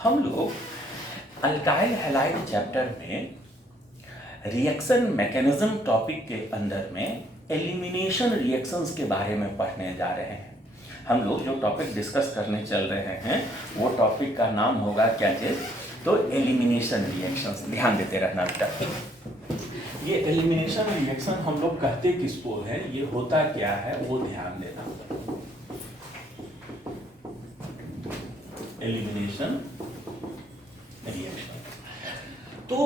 हम लोग alkyl halide chapter में रिएक्शन मैकेनिज्म टॉपिक के अंदर में एलिमिनेशन रिएक्शंस के बारे में पढ़ने जा रहे हैं। हम लोग जो टॉपिक डिस्कस करने चल रहे हैं वो टॉपिक का नाम होगा क्या चीज, तो एलिमिनेशन रिएक्शंस। ध्यान देते रहना बेटा। ये एलिमिनेशन रिएक्शन हम लोग कहते किसको है, ये होता क्या है वो ध्यान देना। एलिमिनेशन रिएक्शन तो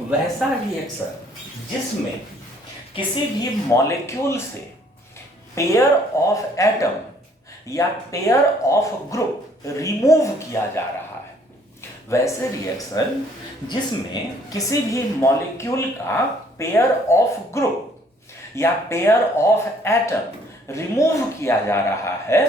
वैसा रिएक्शन जिसमें किसी भी मॉलिक्यूल से पेयर ऑफ एटम या पेयर ऑफ ग्रुप रिमूव किया जा रहा है। वैसे रिएक्शन जिसमें किसी भी मॉलिक्यूल का पेयर ऑफ ग्रुप या पेयर ऑफ एटम रिमूव किया जा रहा है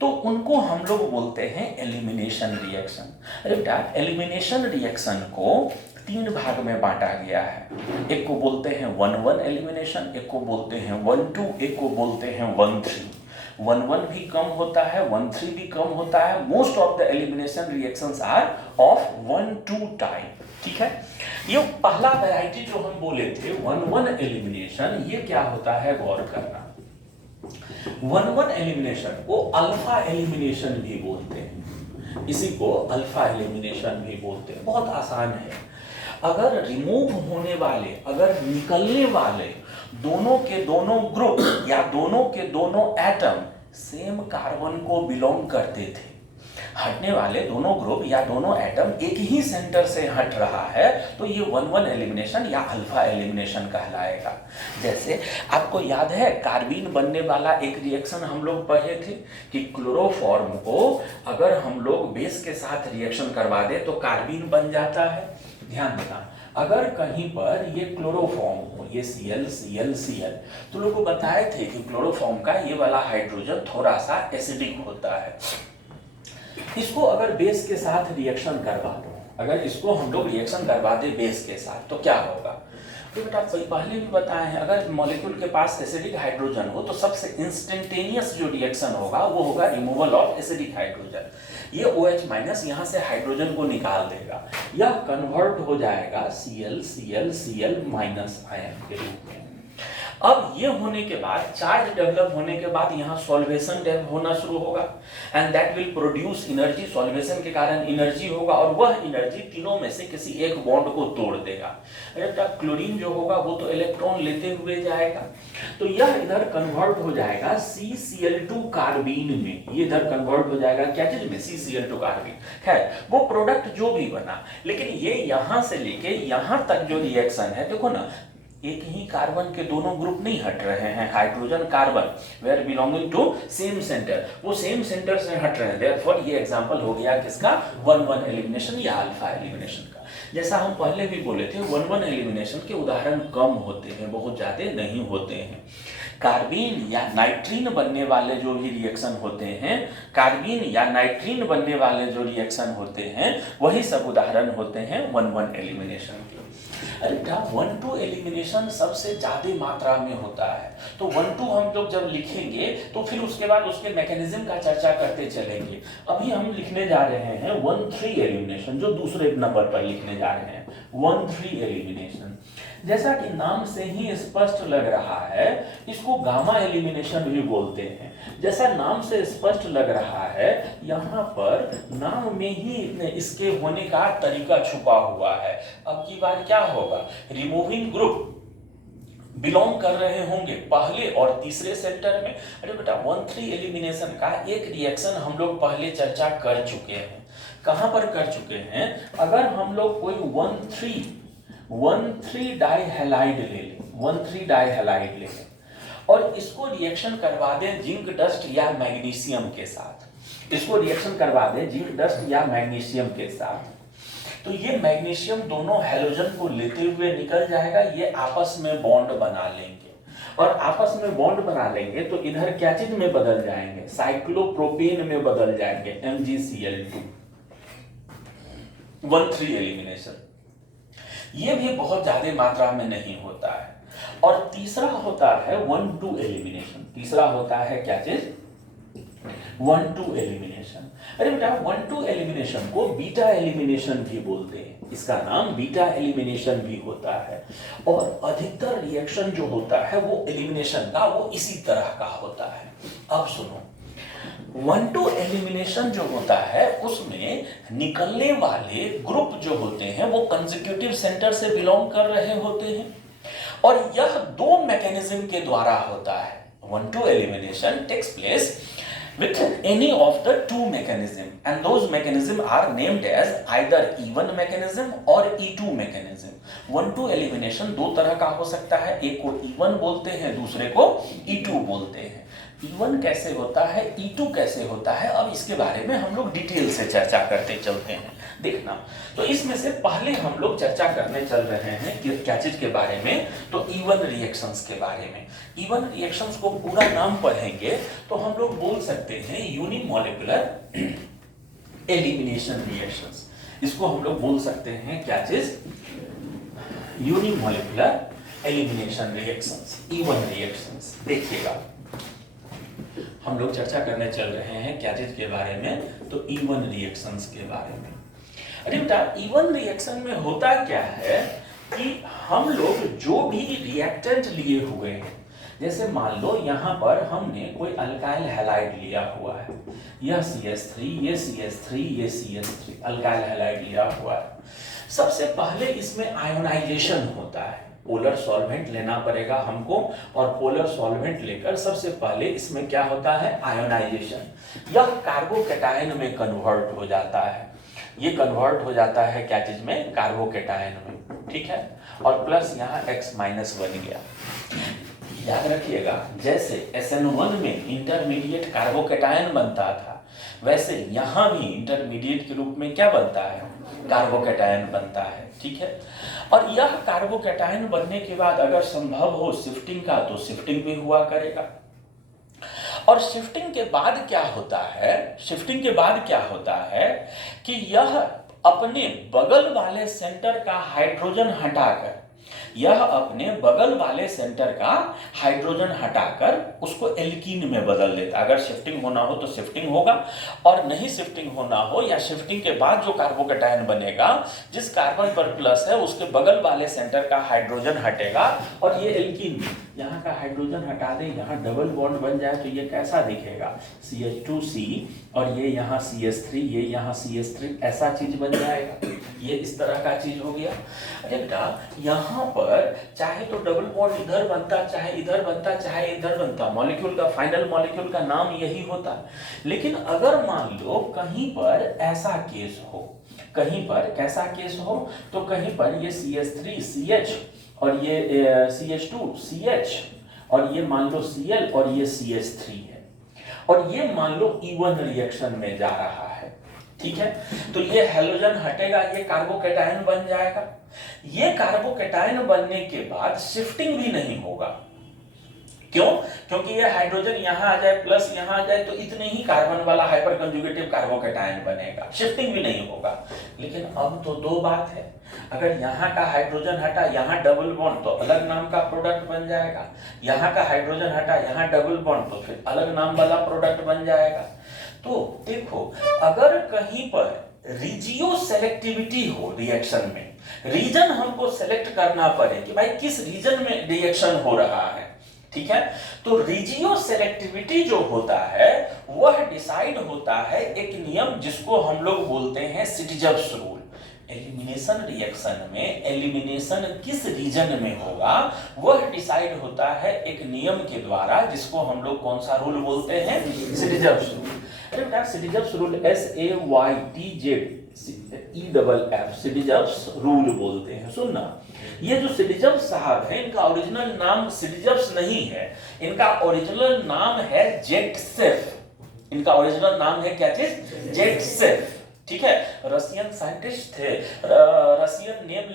तो उनको हम लोग बोलते हैं एलिमिनेशन रिएक्शन। अरे बेटा, एलिमिनेशन रिएक्शन को तीन भाग में बांटा गया है। एक को बोलते हैं 1-1 एलिमिनेशन, एक को बोलते हैं 1-2, एक को बोलते हैं 1-3। 1-1 भी कम होता है, 1-3 भी कम होता है। Most of the elimination reactions are of 1-2 type. ठीक है, ये पहला वैरायटी जो हम बोले थे 1-1 एलिमिनेशन, ये क्या होता है गौर करना। 1-1 एलिमिनेशन को अल्फा एलिमिनेशन भी बोलते हैं, इसी को अल्फा एलिमिनेशन भी बोलते हैं। बहुत आसान है। अगर रिमूव होने वाले, अगर निकलने वाले दोनों के दोनों ग्रुप या दोनों के दोनों एटम सेम कार्बन को बिलोंग करते थे, हटने वाले दोनों ग्रुप या दोनों एटम एक ही सेंटर से हट रहा है, तो ये 1-1 एलिमिनेशन या अल्फा एलिमिनेशन कहलाएगा। जैसे आपको याद है कार्बीन बनने वाला एक रिएक्शन हम लोग पढ़े थे कि क्लोरोफॉर्म को अगर हम लोग बेस के साथ रिएक्शन करवा दे तो कार्बीन बन जाता है। ध्यान देना, अगर कहीं पर ये क्लोरोफॉर्म हो, ये Cl Cl Cl, तो लोगों को बताए थे कि क्लोरोफॉर्म का ये वाला हाइड्रोजन थोड़ा सा एसिडिक होता है। इसको अगर बेस के साथ रिएक्शन करवा दो, अगर इसको हम लोग रिएक्शन करवा दे बेस के साथ तो क्या होगा। तो बेटा पहले भी बताए हैं, अगर मॉलिक्यूल के पास एसिडिक हाइड्रोजन हो तो सबसे इंस्टेंटेनियस जो रिएक्शन होगा वो होगा रिमूवल ऑफ एसिडिक हाइड्रोजन। ये OH- यहाँ से हाइड्रोजन को निकाल देगा, यह कन्वर्ट हो जाएगा Cl Cl Cl- आयन के रूप में। अब ये होने के बाद, चार्ज डेवलप होने के बाद यहाँ सॉल्वेशन डेवलप होना शुरू होगा and that will produce energy. Solvation के कारण एनर्जी होगा और वह एनर्जी तीनों में से किसी एक बॉन्ड को तोड़ देगा। क्लोरीन जो होगा वो तो इलेक्ट्रॉन लेते हुए जाएगा, तो यह इधर कन्वर्ट हो जाएगा CCl2 कार्बीन में। ये इधर कन्वर्ट हो जाएगा क्या चीज में, CCl2 कार्बीन। खैर वो प्रोडक्ट जो भी बना, लेकिन ये यहां से लेके यहां तक जो रिएक्शन है, देखो ना, एक ही कार्बन के दोनों ग्रुप नहीं हट रहे हैं। Hydrogen carbon were belonging to same centre, वो सेम सेंटर से हट रहे हैं। देयरफॉर ये एग्जांपल हो गया किसका, 1-1 एलिमिनेशन या अल्फा एलिमिनेशन का। जैसा हम पहले भी बोले थे 1-1 एलिमिनेशन के उदाहरण कम होते हैं, बहुत ज्यादा नहीं होते हैं। कार्बीन या नाइट्रीन बनने वाले जो भी रिएक्शन होते हैं, कार्बीन या नाइट्रीन बनने वाले जो रिएक्शन होते हैं, वही सब उदाहरण होते हैं 1-1 एलिमिनेशन के। अरे क्या 1-2 एलिमिनेशन सबसे ज्यादा मात्रा में होता है, तो 1-2 हम लोग जब लिखेंगे तो फिर उसके बाद उसके मैकेनिज्म का चर्चा करते चलेंगे। अभी हम लिखने जा रहे हैं 1-3 एलिमिनेशन, जो दूसरे नंबर पर लिखने जा रहे हैं 1-3 एलिमिनेशन। जैसा कि नाम से ही स्पष्ट लग रहा है, इसको गामा एलिमिनेशन भी बोलते हैं। जैसा नाम से स्पष्ट लग रहा है, यहाँ पर नाम में ही इसके होने का तरीका छुपा हुआ है। अब की बार क्या होगा, रिमूविंग ग्रुप बिलोंग कर रहे होंगे पहले और तीसरे सेंटर में। अरे बेटा 1-3 एलिमिनेशन का एक रिएक्शन हम लोग पहले चर्चा कर चुके हैं। कहां पर कर चुके हैं, अगर हम लोग कोई 1,3 डाइहैलाइड ले लें, 1,3 डाइहैलाइड ले लें और इसको रिएक्शन करवा दें जिंक डस्ट या मैग्नीशियम के साथ, इसको रिएक्शन करवा दें जिंक डस्ट या मैग्नीशियम के साथ, तो ये मैग्नीशियम दोनों हैलोजन को लेते हुए निकल जाएगा। ये आपस में बॉन्ड बना लेंगे और आपस में बॉन्ड बना लेंगे तो इधर क्या चीज में बदल जाएंगे, साइक्लोप्रोपेन में बदल जाएंगे, MgCl2। 1-3 एलिमिनेशन ये भी बहुत ज्यादा मात्रा में नहीं होता है। और तीसरा होता है 1-2 एलिमिनेशन। तीसरा होता है क्या चीज, 1-2 एलिमिनेशन। अरे बेटा 1,2 एलिमिनेशन को बीटा एलिमिनेशन भी बोलते हैं, इसका नाम बीटा एलिमिनेशन भी होता है। और अधिकतर रिएक्शन जो होता है वो एलिमिनेशन का वो इसी तरह का होता है। अब सुनो, 1,2 एलिमिनेशन जो होता है उसमें निकलने वाले ग्रुप जो होते हैं वो कंसेक्यूटिव सेंटर से बिलोंग कर रहे होते हैं, और यह दो मैकेनिज्म के द्वारा होता है। 1,2 elimination takes place with any of the two mechanism, and those mechanism are named as either E1 mechanism or E2 mechanism। 1,2 elimination दो तरह का हो सकता है, एक को E1 बोलते हैं, दूसरे को E2 बोलते हैं। E1 कैसे होता है, E2 कैसे होता है, अब इसके बारे में हम लोग डिटेल से चर्चा करते चलते हैं, देखना। तो इसमें से पहले हम लोग चर्चा करने चल रहे हैं कि क्या चीज के बारे में, तो E1 रिएक्शंस के बारे में। E1 रिएक्शंस को पूरा नाम पढ़ेंगे तो हम लोग बोल सकते हैं यूनिमॉलिक्यूलर एलिमिनेशन रिएक्शंस। इसको हम लोग बोल सकते हैं क्या चीज, unimolecular elimination reactions, E1 reactions. देखिएगा हम लोग चर्चा करने चल रहे हैं क्या चीज के बारे में, तो E1 रिएक्शंस के बारे में। अरे बेटा E1 रिएक्शन में होता क्या है कि हम लोग जो भी रिएक्टेंट लिए हुए हैं, जैसे मान लो यहाँ पर हमने कोई अल्काइल हैलाइड लिया हुआ है, यह CH3, ये CH3, ये CH3 अल्काइल हैलाइड लिया हुआ है। सबसे पहले इसमें आयोनाइजेशन होता है, पोलर सॉल्वेंट लेना पड़ेगा हमको, और पोलर सॉल्वेंट लेकर सबसे पहले इसमें क्या होता है, आयोनाइजेशन। यह कार्बोकैटायन में कन्वर्ट हो जाता है, ये कन्वर्ट हो जाता है क्या चीज में, कार्बोकैटायन में, ठीक है। और प्लस यहाँ X- बन गया। याद रखिएगा जैसे SN1 में इंटरमीडिएट कार्बोकैटायन बनता था, वैसे यहाँ भी इंटरमीडिएट के रूप में क्या बनता है, कार्बोकैटायन बनता है, ठीक है। और यह कार्बोकैटायन बनने के बाद अगर संभव हो शिफ्टिंग का, तो शिफ्टिंग भी हुआ करेगा। और शिफ्टिंग के बाद क्या होता है, शिफ्टिंग के बाद क्या होता है कि यह अपने बगल वाले सेंटर का हाइड्रोजन हटाकर, यह अपने बगल वाले सेंटर का हाइड्रोजन हटाकर उसको एल्कीन में बदल देता है। अगर शिफ्टिंग होना हो तो शिफ्टिंग होगा, और नहीं शिफ्टिंग होना हो या शिफ्टिंग के बाद जो कार्बोकैटायन बनेगा, जिस कार्बन पर प्लस है उसके बगल वाले सेंटर का हाइड्रोजन हटेगा, और ये एल्कीन यहाँ का हाइड्रोजन हटा दे, यहाँ डबल बॉन्ड बन जाए तो ये कैसा दिखेगा, CH2C, और ये यहाँ CH3, ये यहाँ CH3, ऐसा चीज बन जाएगा। ये इस तरह का चीज हो गया। अरे बेटा यहाँ पर चाहे तो डबल बॉन्ड इधर बनता, चाहे इधर बनता, चाहे इधर बनता, मॉलिक्यूल का फाइनल मॉलिक्यूल का नाम यही होता। लेकिन अगर मान लो कहीं पर ऐसा केस हो, कहीं पर कैसा केस हो, तो कहीं पर ये CH3 CH और ये CH2 CH और ये मान लो Cl और ये CH3 है, और ये मान लो E1 रिएक्शन में जा रहा है, ठीक है। तो ये हैलोजन हटेगा, ये कार्बोकैटायन बन जाएगा। ये कार्बोकैटायन बनने के बाद शिफ्टिंग भी नहीं होगा, क्यों, क्योंकि ये हाइड्रोजन यहाँ आ जाए प्लस यहाँ आ जाए तो इतने ही कार्बन वाला हाइपर कंजुगेटिव कार्बोकैटायन बनेगा, शिफ्टिंग भी नहीं होगा। लेकिन अब तो दो बात है, अगर यहाँ का हाइड्रोजन हटा, यहाँ डबल बॉन्ड, तो अलग नाम का प्रोडक्ट बन जाएगा, यहाँ का हाइड्रोजन हटा, यहाँ डबल बॉन्ड, तो फिर अलग नाम वाला प्रोडक्ट बन जाएगा। तो देखो अगर कहीं पर रीजियो सेलेक्टिविटी हो रिएक्शन में, रीजन हमको सेलेक्ट करना पड़े कि भाई किस रीजन में रिएक्शन हो रहा है, ठीक है, तो रीजियो सेलेक्टिविटी जो होता है वह डिसाइड होता है एक नियम जिसको हम लोग बोलते हैं सिटीजब्स रूल। एलिमिनेशन रिएक्शन में एलिमिनेशन किस रीजन में होगा वह डिसाइड होता है एक नियम के द्वारा, जिसको हम लोग कौन सा रूल बोलते हैं, सिटीजब्स रूल। अरे बेटा सिटीजब्स रूल SAYTJEFF सिटीजब्स रूल बोलते हैं। सुनना, ये जो सिटीजब्स साहब है इनका ओरिजिनल नाम सिटीजब्स नहीं है, इनका ओरिजिनल नाम है जेटसेफ। इनका ओरिजिनल नाम है क्या चीज, जेटसेफ, ठीक है। रशियन साइंटिस्ट थे, रशियन नेम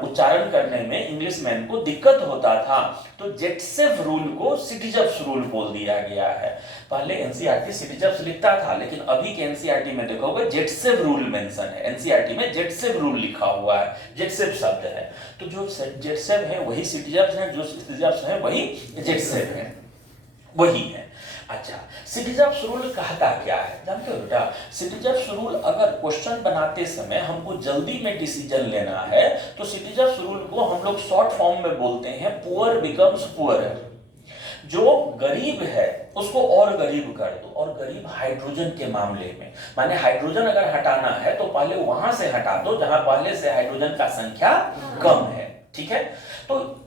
उच्चारण करने में इंग्लिश मैन को दिक्कत होता था, तो जेटसेफ रूल को सिटीजब्स रूल बोल दिया गया है। पहले एनसीईआरटी सिटीजब्स लिखता था, लेकिन अभी के एनसीईआरटी में देखोगे जेटसेफ रूल मेंशन है, एनसीईआरटी में जेटसेफ रूल लिखा हुआ है, जेटसेफ शब्द है। तो जो जेटसेफ है वही सिटीजब्स है, जो सिटीजब्स है वही जेटसेफ है, वही है। अच्छा, सिटीजर्स रूल कहता क्या है जानते हो बेटा? सिटीजर्स रूल, अगर क्वेश्चन बनाते समय हमको जल्दी में डिसीजन लेना है तो सिटीजर्स रूल को हम लोग शॉर्ट फॉर्म में बोलते हैं पुअर बिकम्स पुअरर। जो गरीब है उसको और गरीब कर दो, और गरीब हाइड्रोजन के मामले में, माने हाइड्रोजन अगर हटाना है तो पहले वहां से हटा दो जहां पहले से हाइड्रोजन का संख्या कम है। ठीक है, तो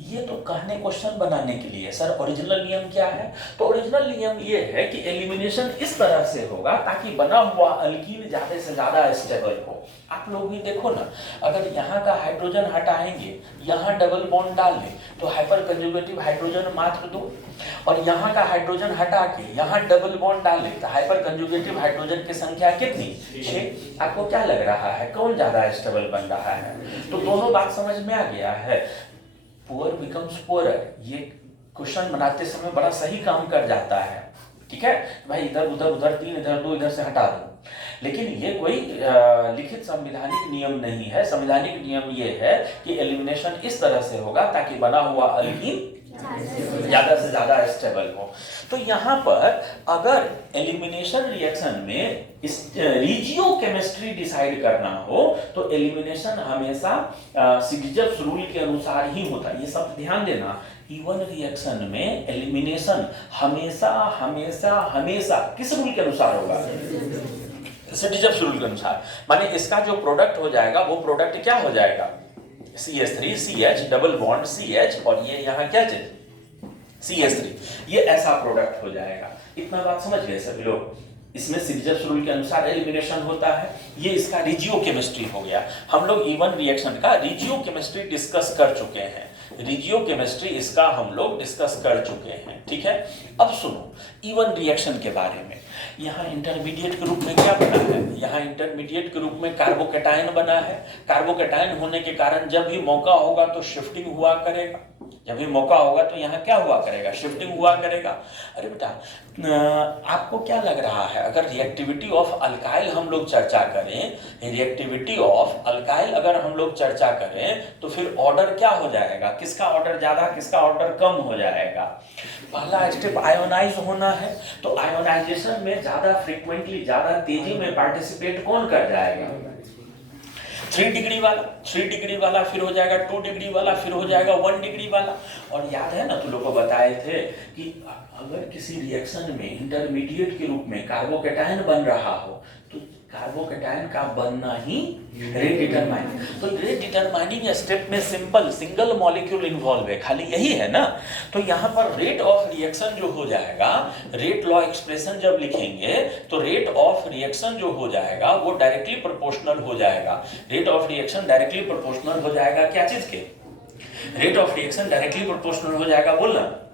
ये तो कहने क्वेश्चन बनाने के लिए सर ओरिजिनल नियम क्या है? तो ओरिजिनल नियम ये है कि एलिमिनेशन इस तरह से होगा ताकि बना हुआ अल्कीन ज्यादा से ज्यादा स्टेबल हो। आप लोग भी देखो ना, अगर यहाँ का हाइड्रोजन हटाएंगे, यहाँ डबल बॉन्ड डाल लें तो हाइपर कंजुगेटिव हाइड्रोजन मात्र 2, और यहाँ का हाइड्रोजन हटा के यहाँ डबल बॉन्ड डाल लें तो हाइपर कंजुगेटिव हाइड्रोजन की संख्या कितनी? 6। आपको क्या लग रहा है कौन ज्यादा स्टेबल बन रहा है? तो दोनों बात समझ में आ गया है। पुअर बिकम्स पुअरर, ये क्वेश्चन बनाते समय बड़ा सही काम कर जाता है। ठीक है भाई, इधर उधर उधर 3 इधर 2 इधर से हटा दो, लेकिन ये कोई लिखित संवैधानिक नियम नहीं है। संवैधानिक नियम ये है कि एलिमिनेशन इस तरह से होगा ताकि बना हुआ अल्कीन ज्यादा से ज्यादा स्टेबल हो। तो यहाँ पर अगर एलिमिनेशन रिएक्शन में रिजियो केमिस्ट्री डिसाइड करना हो तो एलिमिनेशन हमेशा सिटीजर्स रूल के अनुसार ही होता है। ये सब ध्यान देना, इवन रिएक्शन में एलिमिनेशन हमेशा हमेशा हमेशा किस रूल के अनुसार होगा? सिटीजर्स रूल के अनुसार। माने इसका जो प्रोडक्ट हो जाएगा वो प्रोडक्ट क्या हो जाएगा? CH3 CH double bond CH और ये यहाँ क्या चीज CH3, ये ऐसा प्रोडक्ट हो जाएगा। इतना बात समझ गए सभी लोग? इसमें सिटीजर्स रूल के अनुसार एलिमिनेशन होता है। ये इसका रिजियो केमिस्ट्री हो गया। हम लोग इवन रिएक्शन का रिजियो केमिस्ट्री डिस्कस कर चुके हैं। रिजियो केमिस्ट्री इसका हम लोग डिस्कस कर चुके हैं। ठीक है, अब सुनो इवन रिएक्शन के बारे में। यहाँ इंटरमीडिएट के रूप में क्या बना है? यहाँ इंटरमीडिएट के रूप में कार्बोकेटायन बना है। कार्बोकेटायन होने के कारण जब भी मौका होगा तो शिफ्टिंग हुआ करेगा। जब भी मौका होगा तो यहाँ क्या हुआ करेगा? शिफ्टिंग हुआ करेगा। अरे बेटा, आपको क्या लग रहा है अगर रिएक्टिविटी ऑफ अल्काइल हम लोग चर्चा करें, रिएक्टिविटी ऑफ अल्काइल अगर हम लोग चर्चा करें तो फिर ऑर्डर क्या हो जाएगा? किसका ऑर्डर ज्यादा किसका ऑर्डर कम हो जाएगा? पहला स्टेप आयोनाइज होना है, तो आयोनाइजेशन में ज्यादा फ्रीक्वेंटली ज्यादा तेजी में पार्टिसिपेट कौन कर जाएगा? 3 डिग्री वाला, 3 डिग्री वाला फिर हो जाएगा 2 डिग्री वाला, फिर हो जाएगा 1 डिग्री वाला। और याद है ना तुम लोग को बताए थे कि अगर किसी रिएक्शन में इंटरमीडिएट के रूप में कार्बोकेटायन बन रहा हो तो कार्बोकेटायन का बनना ही रेट डिटरमाइनिंग। तो रेट डिटरमाइनिंग स्टेप में सिंपल सिंगल मॉलिक्यूल इन्वॉल्व है, खाली यही है ना। तो यहाँ पर रेट ऑफ रिएक्शन जो हो जाएगा, रेट लॉ एक्सप्रेशन जब लिखेंगे तो रेट ऑफ रिएक्शन जो हो जाएगा वो डायरेक्टली प्रोपोर्शनल हो जाएगा। Rate of reaction directly proportional हो जाएगा क्या चीज के? Rate of reaction directly proportional हो जाएगा, बोलना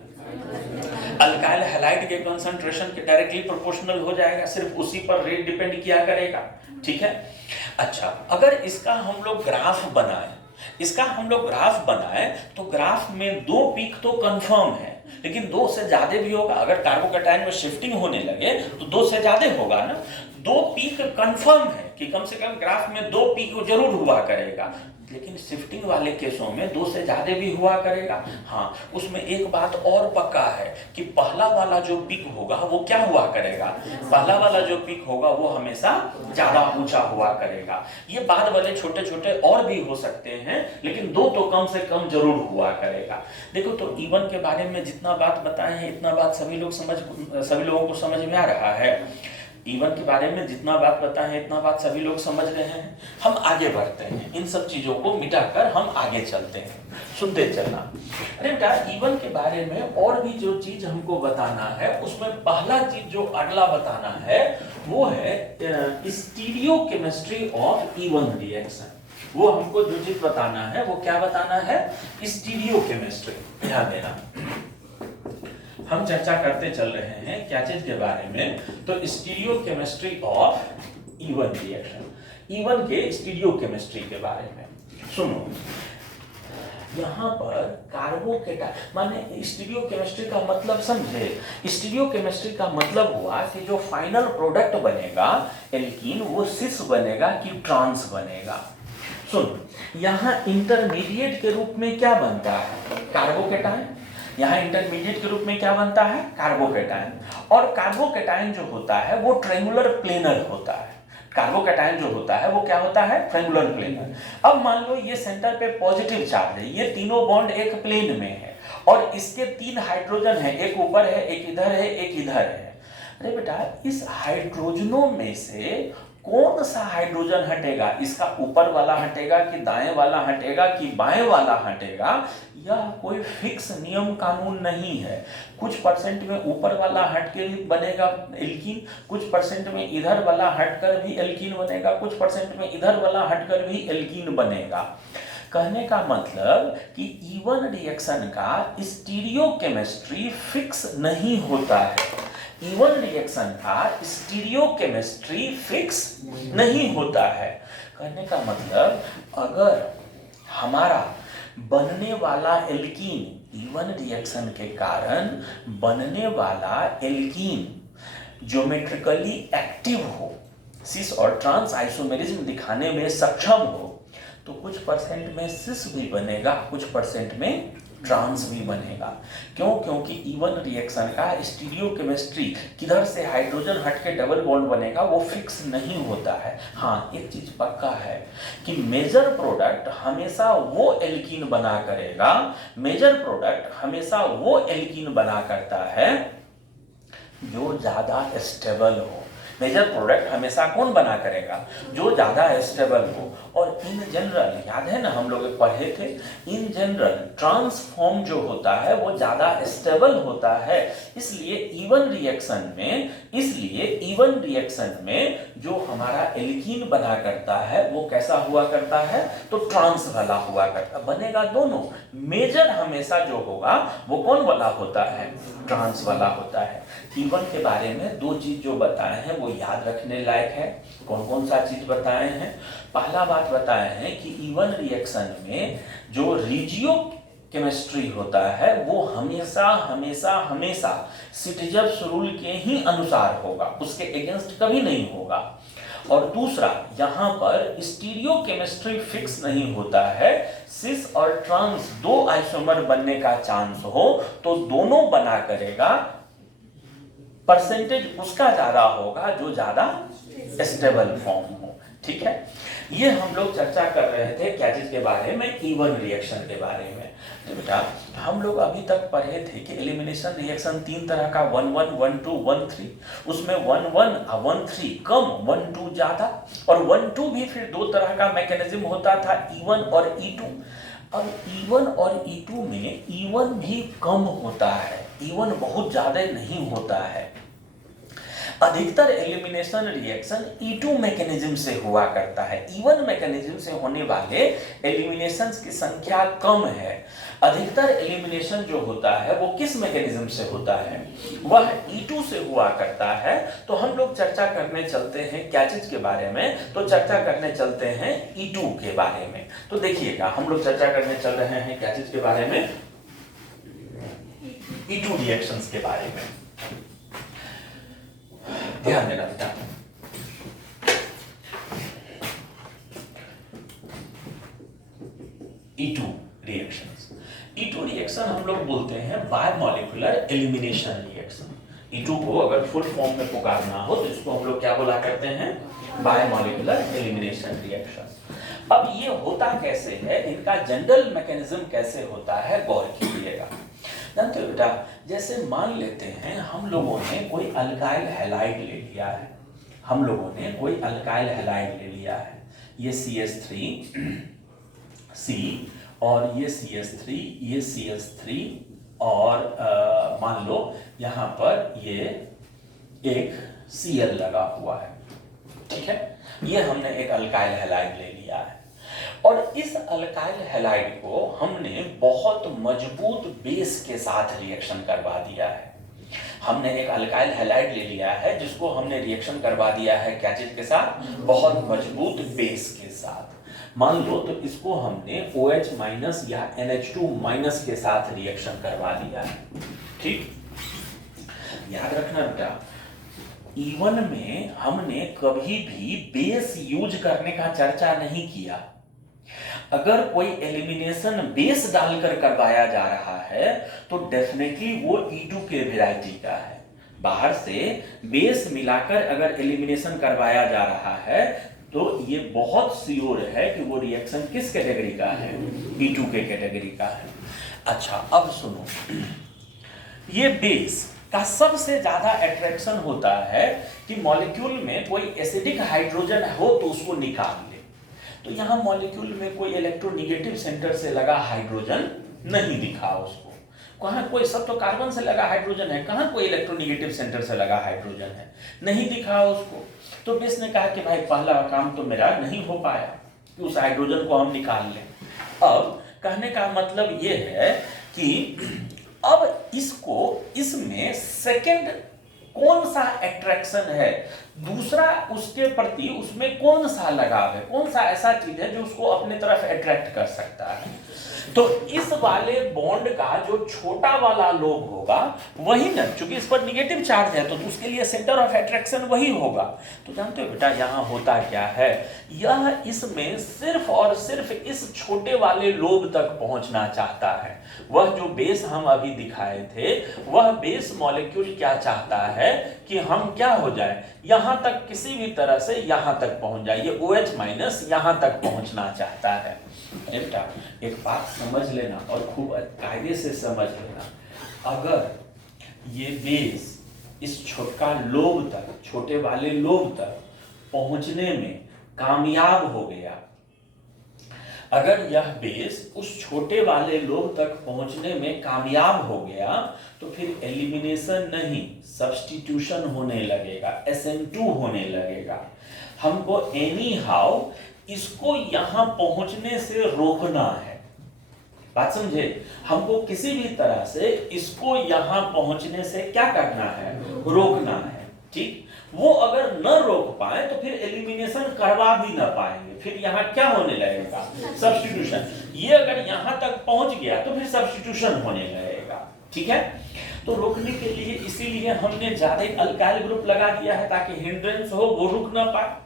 अल्काइल हैलाइड के कंसंट्रेशन के डायरेक्टली प्रोपोर्शनल हो जाएगा। सिर्फ उसी पर रेट डिपेंड किया करेगा। ठीक है, अच्छा अगर इसका हम लोग ग्राफ बनाए तो ग्राफ में 2 पीक तो कंफर्म है, लेकिन 2 से ज्यादा भी होगा। अगर कार्बोकेटायन में शिफ्टिंग होने लगे तो 2 से ज्यादा होगा ना। 2 पीक कंफर्म है कि कम से कम ग्राफ में 2 पीक जरूर हुआ करेगा, लेकिन शिफ्टिंग वाले केसों में 2 से ज्यादा भी हुआ करेगा। हाँ, उसमें एक बात और पक्का है कि पहला वाला जो पीक होगा वो क्या हुआ करेगा? पहला वाला जो पीक होगा वो हमेशा ज्यादा ऊंचा हुआ करेगा। ये बाद वाले छोटे छोटे और भी हो सकते हैं, लेकिन 2 तो कम से कम जरूर हुआ करेगा। देखो, तो इवन के बारे में जितना बात बताए हैं इतना बात सभी लोगों को समझ में आ रहा है। इवन के बारे में जितना बात बताए हैं इतना बात सभी लोग समझ रहे हैं। हम आगे बढ़ते हैं, इन सब चीजों को मिटाकर हम आगे चलते हैं, सुनते चलना। अरे बेटा, इवन के बारे में और भी जो चीज हमको बताना है उसमें पहला चीज जो अगला बताना है वो है stereo chemistry of E one reaction. वो हमको जो चीज बताना है वो क्या बताना है? Stereo chemistry. ध्यान देना, हम चर्चा करते चल रहे हैं क्या चीज के बारे में? तो stereo chemistry of E one reaction, even के स्टीरियो केमिस्ट्री के बारे में। सुनो, यहाँ पर कार्बोकेटायन माने स्टीरियो केमिस्ट्री का मतलब समझे। स्टीरियो केमिस्ट्री का मतलब हुआ कि जो फाइनल प्रोडक्ट बनेगा एल्कीन वो सिस बनेगा कि ट्रांस बनेगा। सुन, यहाँ इंटरमीडिएट के रूप में क्या बनता है? कार्बोकेटायन। यहाँ इंटरमीडिएट के रूप में क्या बनता है, कार्बोकेटायन। और कार्बोकेटायन जो होता है वो ट्रायंगुलर प्लेनर होता है। कार्बोकेटायन जो होता है वो क्या होता है, ट्रायंगुलर प्लेनर। अब मान लो ये सेंटर पे पॉजिटिव चार्ज है, ये तीनों बॉन्ड एक प्लेन में है और इसके 3 हाइड्रोजन है, एक ऊपर है, एक इधर है, एक इधर है। अरे बेटा, इस हाइड्रोजनों में से कौन सा हाइड्रोजन हटेगा, इसका ऊपर वाला हटेगा कि दाएं वाला हटेगा कि बाएं वाला हटेगा, यह कोई फिक्स नियम कानून नहीं है। कुछ परसेंट में ऊपर वाला हट के भी बनेगा एल्कीन, कुछ परसेंट में इधर वाला हटकर भी एल्कीन बनेगा, कुछ परसेंट में इधर वाला हटकर भी एल्कीन बनेगा। कहने का मतलब कि इवन रिएक्शन का स्टीरियोकेमिस्ट्री फिक्स नहीं होता है। इवन रिएक्शन का स्टीरियोकेमिस्ट्री फिक्स नहीं होता है। कहने का मतलब अगर हमारा बनने वाला एल्कीन इवन रिएक्शन के कारण बनने वाला एल्कीन ज्योमेट्रिकली एक्टिव हो, सिस और ट्रांस आइसोमेरिज्म दिखाने में सक्षम हो, तो कुछ परसेंट में सिस भी बनेगा, कुछ परसेंट में ट्रांस भी बनेगा। क्यों? क्योंकि इवन रिएक्शन का स्टीरियोकेमिस्ट्री किधर से हाइड्रोजन हट के डबल बॉन्ड बनेगा वो फिक्स नहीं होता है। हाँ, एक चीज पक्का है कि मेजर प्रोडक्ट हमेशा वो एल्कीन बना करेगा, मेजर प्रोडक्ट हमेशा वो एल्कीन बना करता है जो ज्यादा स्टेबल हो। मेजर प्रोडक्ट हमेशा कौन बना करेगा, जो ज्यादा स्टेबल हो। और इन जनरल, याद है ना हम लोग पढ़े थे, इन जनरल ट्रांसफॉर्म जो होता है वो ज्यादा स्टेबल होता है। इसलिए इवन रिएक्शन में जो हमारा एल्कीन बना करता है वो कैसा हुआ करता है, तो ट्रांस वाला हुआ करता, बनेगा दोनों। मेजर हमेशा जो होगा वो कौन वाला होता है, ट्रांस वाला होता है। इवन के बारे में 2 चीज जो बताए हैं वो याद रखने लायक है। कौन कौन सा चीज बताए हैं? पहला बात बताए हैं कि इवन रिएक्शन में जो रिजियो केमिस्ट्री होता है वो हमेशा हमेशा हमेशा सिटजर्स रूल के ही अनुसार होगा, उसके अगेंस्ट कभी नहीं होगा। और दूसरा, यहां पर स्टीरियो केमिस्ट्री फिक्स नहीं होता है। सिस और ट्रांस 2 आइसोमर बनने का चांस हो तो दोनों बना करेगा, परसेंटेज उसका ज्यादा होगा जो ज्यादा स्टेबल फॉर्म हो। ठीक है, ये हम लोग चर्चा कर रहे थे क्या चीज के बारे में, इवन रिएक्शन के बारे में। तो बेटा हम लोग अभी तक पढ़े थे कि एलिमिनेशन रिएक्शन 3 तरह का, 1-1, 1-2, 1-3। उसमें 1-1 और 1-3 कम, 1-2 ज्यादा, और 1-2 भी फिर 2 तरह का मैकेनिज्म होता था, E1 और E2। अब E1 और E2 में E1 भी कम होता है, E1 बहुत ज्यादा नहीं होता है। अधिकतर एलिमिनेशन रिएक्शन E2 मैकेनिज्म से हुआ करता है। E1 मैकेनिज्म से होने वाले एलिमिनेशंस की संख्या कम है। अधिकतर एलिमिनेशन जो होता है वो किस मैकेनिज्म से होता है, वह E2 से हुआ करता है। तो हम लोग चर्चा करने चलते हैं क्या चीज के बारे में, तो चर्चा करने चलते हैं E2 के बारे में। तो देखिएगा हम लोग चर्चा करने चल रहे हैं क्या चीज के बारे में, E2 रिएक्शंस के बारे में। ध्यान देना बेटा, E2 रिएक्शंस। E2 रिएक्शन हम लोग बोलते हैं बायोमोलिकुलर एलिमिनेशन रिएक्शन। E2 को अगर फुल फॉर्म में पुकारना हो तो इसको हम लोग क्या बोला करते हैं, बायोमोलिकुलर एलिमिनेशन रिएक्शन। अब ये होता कैसे है, इनका जनरल मैकेनिज्म कैसे होता है, गौर कीजिएगा। जानते हो बेटा, जैसे मान लेते हैं हम लोगों ने कोई अल्काइल हैलाइड ले लिया है, हम लोगों ने कोई अल्काइल हैलाइड ले लिया है, ये CH3 C और ये CH3, ये CH3 और मान लो यहाँ पर ये एक Cl लगा हुआ है। ठीक है, ये हमने एक अल्काइल हैलाइड ले लिया है और इस अल्काइल हैलाइड को हमने बहुत मजबूत बेस के साथ रिएक्शन करवा दिया है। हमने एक अल्काइल हैलाइड ले लिया है जिसको हमने रिएक्शन करवा दिया है क्या चीज के साथ, बहुत मजबूत बेस के साथ। मान लो तो इसको हमने OH- या NH2- के साथ रिएक्शन करवा दिया है। ठीक, याद रखना बेटा, E1 में हमने कभी भी बेस यूज करने का चर्चा नहीं किया। अगर कोई एलिमिनेशन बेस डालकर करवाया जा रहा है तो डेफिनेटली वो E2K वैरायटी का है। बाहर से बेस मिलाकर अगर एलिमिनेशन करवाया जा रहा है तो ये बहुत श्योर है कि वो रिएक्शन किस कैटेगरी का है, E2K कैटेगरी का है। अच्छा अब सुनो, ये बेस का सबसे ज्यादा अट्रैक्शन होता है कि मॉलिक्यूल में कोई एसिडिक हाइड्रोजन हो तो उसको निकाल ले। तो यहाँ मॉलिक्यूल में कोई इलेक्ट्रोनेगेटिव सेंटर से लगा हाइड्रोजन नहीं दिखा उसको, कहाँ कोई, सब तो कार्बन से लगा हाइड्रोजन है, कहाँ कोई इलेक्ट्रोनेगेटिव सेंटर से लगा हाइड्रोजन है, नहीं दिखा उसको। तो बेस ने कहा कि भाई पहला काम तो मेरा नहीं हो पाया कि उस हाइड्रोजन को हम निकाल लें। अब कहने का मतलब ये है कि अब इसको, इसमें सेकंड कौन सा अट्रैक्शन है, दूसरा उसके प्रति उसमें कौन सा लगाव है, कौन सा ऐसा चीज है जो उसको अपने तरफ अट्रैक्ट कर सकता है। तो इस वाले बॉन्ड का जो छोटा वाला लोब होगा वही ना, क्योंकि इस पर निगेटिव चार्ज है तो उसके लिए सेंटर ऑफ अट्रैक्शन वही होगा। तो जानते हो बेटा यहाँ होता क्या है, यह इसमें सिर्फ और सिर्फ इस छोटे वाले लोब तक पहुंचना चाहता है। वह जो बेस हम अभी दिखाए थे, वह बेस मॉलिक्यूल क्या चाहता है कि हम क्या हो जाए, यहां तक किसी भी तरह से यहां तक पहुंच जाए। ये OH माइनस यहां तक पहुंचना चाहता है। बेटा एक बात समझ लेना और खूब कायदे से समझ लेना, अगर ये बेस इस छोटा लोब तक, छोटे वाले लोब तक पहुंचने में कामयाब हो गया, अगर यह बेस उस छोटे वाले लोब तक पहुंचने में कामयाब हो गया तो फिर एलिमिनेशन नहीं, सब्स्टिट्यूशन होने लगेगा, SN2 होने लगेगा। हमको एनी हाउ इसको यहां पहुंचने से रोकना है, बात समझे, हमको किसी भी तरह से इसको यहां पहुंचने से क्या करना है, रोकना है। ठीक, वो अगर न रोक पाए तो फिर एलिमिनेशन करवा भी ना पाएंगे, फिर यहाँ क्या होने लगेगा, सब्स्टिट्यूशन। ये अगर यहाँ तक पहुंच गया तो फिर सब्स्टिट्यूशन होने लगेगा। ठीक है, तो रोकने के लिए इसीलिए हमने ज्यादा अल्काइल ग्रुप लगा दिया है ताकि हिंड्रेंस हो, वो रुक ना पाए।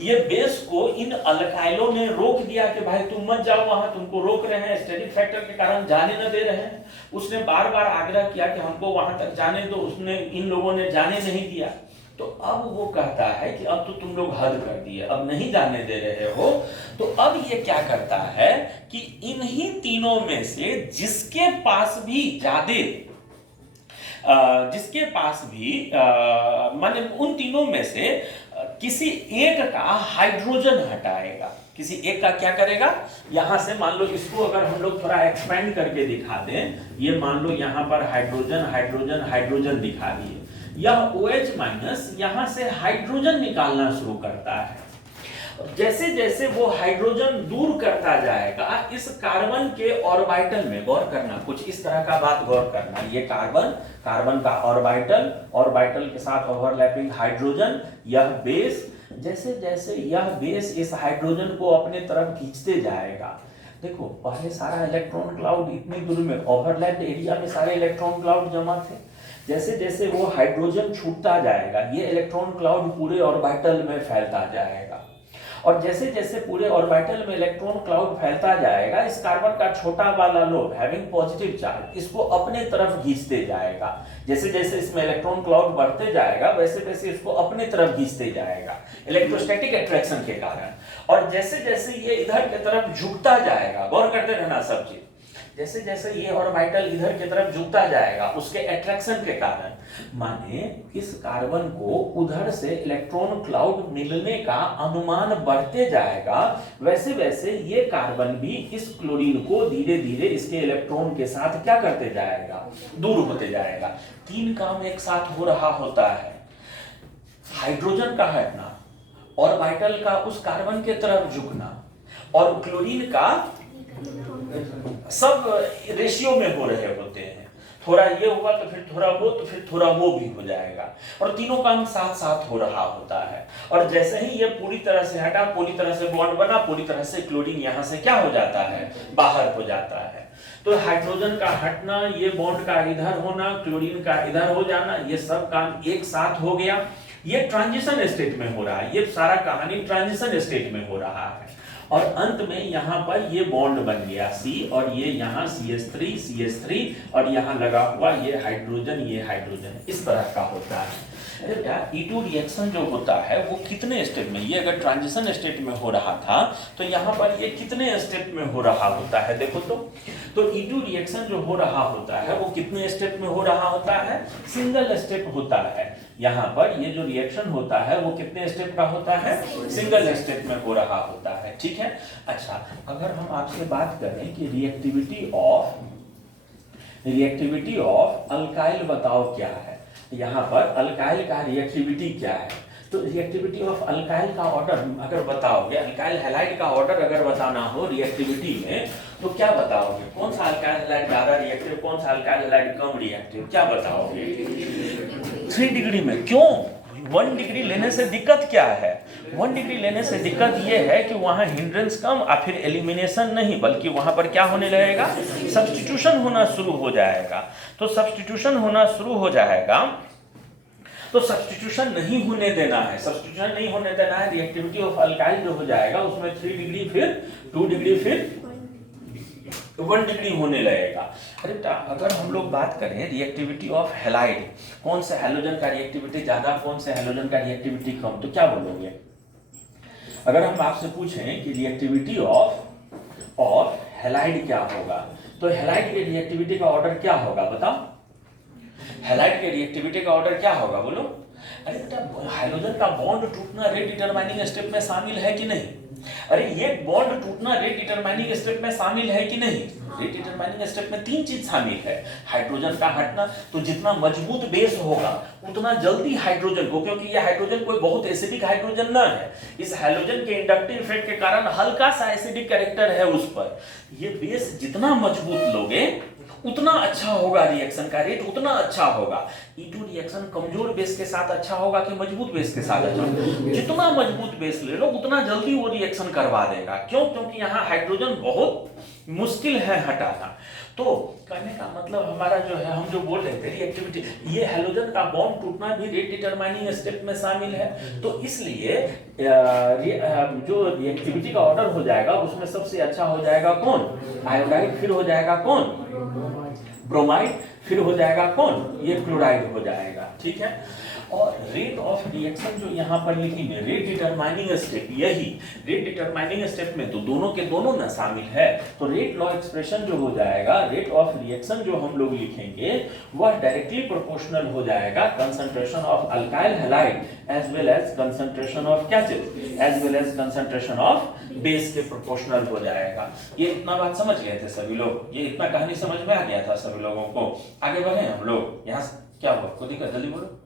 ये बेस को इन अल्काइलों ने रोक दिया कि भाई तुम मत जाओ वहां, तुमको रोक रहे हैं, स्टेरिक फैक्टर के कारण जाने न दे रहे हैं। उसने बार बार आग्रह किया कि हमको वहां तक जाने दो, उसने, इन लोगों ने जाने नहीं दिया। तो अब वो कहता है कि अब तो तुम लोग हद कर दिए, अब नहीं जाने दे रहे हो। तो अब ये क्या करता है कि इन्हीं तीनों में से जिसके पास भी ज्यादा, जिसके पास भी माने उन तीनों में से किसी एक का हाइड्रोजन हटाएगा, किसी एक का क्या करेगा, यहां से मान लो इसको अगर हम लोग थोड़ा एक्सपेंड करके दिखा दें, ये मान लो यहां पर हाइड्रोजन हाइड्रोजन हाइड्रोजन दिखा दिए, यह OH माइनस यहां से हाइड्रोजन निकालना शुरू करता है। जैसे जैसे वो हाइड्रोजन दूर करता जाएगा इस कार्बन के ऑर्बिटल में, गौर करना, कुछ इस तरह का बात गौर करना, ये कार्बन, कार्बन का ऑर्बिटल, ऑर्बिटल के साथ ओवरलैपिंग हाइड्रोजन, यह बेस, जैसे जैसे यह बेस इस हाइड्रोजन को अपने तरफ खींचते जाएगा। देखो पहले सारा इलेक्ट्रॉन क्लाउड इतनी दूर में, ओवरलैप्ड एरिया में सारे इलेक्ट्रॉन क्लाउड जमा थे। जैसे जैसे वो हाइड्रोजन छूटता जाएगा ये इलेक्ट्रॉन क्लाउड पूरे ऑर्बिटल में फैलता जाएगा, और जैसे जैसे पूरे ऑर्बिटल में इलेक्ट्रॉन क्लाउड फैलता जाएगा इस कार्बन का छोटा वाला लोब हैविंग पॉजिटिव चार्ज इसको अपने तरफ खींचते जाएगा। जैसे जैसे इसमें इलेक्ट्रॉन क्लाउड बढ़ते जाएगा वैसे वैसे इसको अपने तरफ खींचते जाएगा इलेक्ट्रोस्टैटिक अट्रैक्शन के कारण। और जैसे जैसे ये इधर की तरफ झुकता जाएगा, गौर करते रहना सब चीज, जैसे जैसे ये ऑर्बिटल इधर की तरफ झुकता जाएगा उसके अट्रैक्शन के कारण, माने इस कार्बन को उधर से इलेक्ट्रॉन क्लाउड मिलने का अनुमान बढ़ते जाएगा, वैसे वैसे ये कार्बन भी इस क्लोरीन को धीरे धीरे इसके इलेक्ट्रॉन के साथ क्या करते जाएगा, दूर होते जाएगा। तीन काम एक साथ हो रहा होता है, हाइड्रोजन का हटना, ऑर्बिटल का उस कार्बन के तरफ झुकना और क्लोरीन का, सब रेशियो में हो रहे होते हैं। थोड़ा ये होगा तो फिर थोड़ा वो, तो फिर थोड़ा वो भी हो जाएगा, और तीनों काम साथ साथ हो रहा होता है। और जैसे ही ये पूरी तरह से हटा, पूरी तरह से बॉन्ड बना, पूरी तरह से क्लोरीन यहाँ से क्या हो जाता है, बाहर हो जाता है। तो हाइड्रोजन का हटना, ये बॉन्ड का इधर होना, क्लोरीन का इधर हो जाना, ये सब काम एक साथ हो गया। ये ट्रांजिशन स्टेट में हो रहा है, ये सारा कहानी ट्रांजिशन स्टेट में हो रहा है। और अंत में यहाँ पर ये बॉन्ड बन गया C, और ये यहाँ CH3 और यहाँ लगा हुआ ये हाइड्रोजन इस तरह का होता है। अरे बेटा E2 रिएक्शन जो होता है वो कितने स्टेप में, ये अगर ट्रांजिशन स्टेट में हो रहा था तो यहाँ पर ये कितने स्टेप में हो रहा होता है, देखो तो E2 रिएक्शन जो हो रहा होता है वो कितने स्टेप में हो रहा होता है, सिंगल स्टेप होता है। यहाँ पर ये जो रिएक्शन होता है वो कितने स्टेप का होता है, सिंगल स्टेप में हो रहा होता है, ठीक है। अच्छा, अगर हम आपसे बात करें कि रिएक्टिविटी ऑफ अल्काइल बताओ क्या है, यहाँ पर अल्काइल का रिएक्टिविटी क्या है, तो रिएक्टिविटी ऑफ अल्काइल का ऑर्डर अगर बताओगे, अल्काइल हैलाइड का ऑर्डर अगर बताना हो रिएक्टिविटी में तो क्या बताओगे, कौन सा अल्काइल हैलाइड ज्यादा रिएक्टिव, कौन सा अल्काइल हैलाइड कम रिएक्टिव, क्या बताओगे? 3 डिग्री में। क्यों? 1 डिग्री लेने से दिक्कत क्या है? 1 डिग्री लेने से दिक्कत यह है कि वहां हिंड्रेंस कम और फिर एलिमिनेशन नहीं, बल्कि वहां पर क्या होने लगेगा, सब्स्टिट्यूशन होना शुरू हो जाएगा। तो सब्स्टिट्यूशन होना शुरू हो जाएगा तो सब्स्टिट्यूशन नहीं होने देना है, सब्स्टिट्यूशन नहीं होने देना है। रिएक्टिविटी ऑफ अल्काइल जो हो जाएगा उसमें 3 डिग्री फिर 2 डिग्री फिर 1 डिग्री होने लगेगा। अरे अगर हम लोग बात करें रिएक्टिविटी ऑफ हैलाइड, कौन से हैलोजन का रिएक्टिविटी ज्यादा, कौन से हैलोजन का रिएक्टिविटी कम, तो क्या बोलोगे? अगर हम आपसे पूछें कि रिएक्टिविटी ऑफ हैलाइड क्या होगा, तो हैलाइड के रिएक्टिविटी का ऑर्डर क्या होगा बताओ? हैलाइड के रिएक्टिविटी का ऑर्डर क्या होगा बोलो? अरे बेटा हाइड्रोजन का बॉन्ड टूटना रेट डिटरमाइनिंग स्टेप में शामिल है कि नहीं? अरे ये बॉन्ड टूटना रेट डिटरमाइनिंग स्टेप में शामिल है कि नहीं? रेट डिटरमाइनिंग स्टेप में 3 चीज शामिल है। हाइड्रोजन का हटना, तो जितना मजबूत बेस होगा उतना जल्दी हाइड्रोजन को, क्योंकि ये हाइड्रोजन कोई बहुत एसिडिक हाइड्रोजन ना है, इस हाइड्रोजन के इंडक्टिव इफेक्ट के कारण हल्का सा एसिडिक कैरेक्टर है उस पर। ये बेस जितना मजबूत लोगे उतना अच्छा होगा, रिएक्शन का रेट उतना अच्छा होगा। E2 रिएक्शन कमजोर बेस के साथ अच्छा होगा कि मजबूत बेस के साथ अच्छा होगा? जितना मजबूत बेस ले लो उतना जल्दी वो रिएक्शन करवा देगा। क्यों? क्योंकि यहाँ हाइड्रोजन बहुत मुश्किल है हटाना। तो कहने का मतलब हमारा जो है, हम जो बोल रहे थे रिएक्टिविटी, ये हैलोजन का बॉन्ड टूटना भी रेट डिटरमाइनिंग स्टेप में शामिल है। तो इसलिए जो रिएक्टिविटी का ऑर्डर हो जाएगा उसमें सबसे अच्छा हो जाएगा कौन? आयोडाइड, फिर हो जाएगा कौन? ब्रोमाइड, फिर हो जाएगा कौन? ये क्लोराइड हो जाएगा, ठीक है। और रेट ऑफ रिएक्शन जो यहाँ पर लिखेंगे, रेट डिटरमाइनिंग स्टेप, यही रेट डिटरमाइनिंग स्टेप में तो दोनों के दोनों ना शामिल है। तो रेट लॉ एक्सप्रेशन जो हो जाएगा, रेट ऑफ रिएक्शन जो हम लोग लिखेंगे वह डायरेक्टली प्रोपोर्शनल हो जाएगा concentration of alkyl halide as well as concentration of क्या चीज, as well as concentration of base के प्रोपोर्शनल हो जाएगा। ये इतना बात समझ गए थे सभी लोग? ये इतना कहानी समझ में आ गया था सभी लोगों को? आगे बढ़े हम लोग, यहाँ क्या हुआ, कोई दिक्कत? जल्दी बोलो।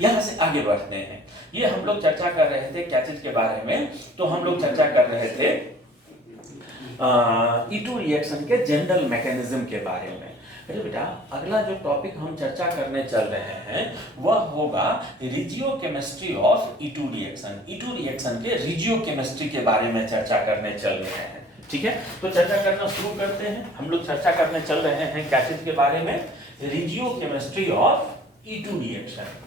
यहां से आगे बढ़ते हैं। ये हम लोग चर्चा कर रहे थे क्या चीज के बारे में? तो हम लोग चर्चा कर रहे थे E2 रिएक्शन के जनरल मैकेनिज्म के बारे में। अरे बेटा अगला जो टॉपिक हम चर्चा करने चल रहे हैं वह होगा रिजियोकेमिस्ट्री of E2 reaction. E2 reaction के रिजियोकेमिस्ट्री के बारे में चर्चा करने चल रहे हैं, ठीक है। तो चर्चा करना शुरू करते हैं। हम लोग चर्चा करने चल रहे हैं क्या चीज के बारे में? रिजियोकेमिस्ट्री of E2 reaction.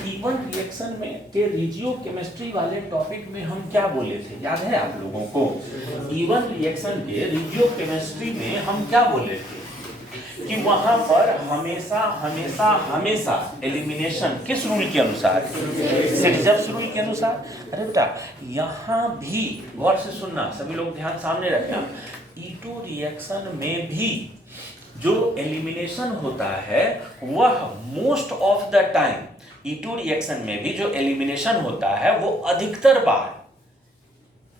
E1 reaction में के रिजियोकेमिस्ट्री वाले टॉपिक में हम क्या बोले थे, याद है आप लोगों को? E1 रिएक्शन के रिजियोकेमिस्ट्री में हम क्या बोले थे कि वहां पर हमेशा हमेशा हमेशा एलिमिनेशन किस रूल के अनुसार? सिटजर्स रूल के अनुसार। अरे बेटा यहाँ भी गौर से सुनना, सभी लोग ध्यान सामने रखना। E2 रिएक्शन में भी जो एलिमिनेशन होता है वह most of the time, E2 reaction में भी जो एलिमिनेशन होता है वो अधिकतर बार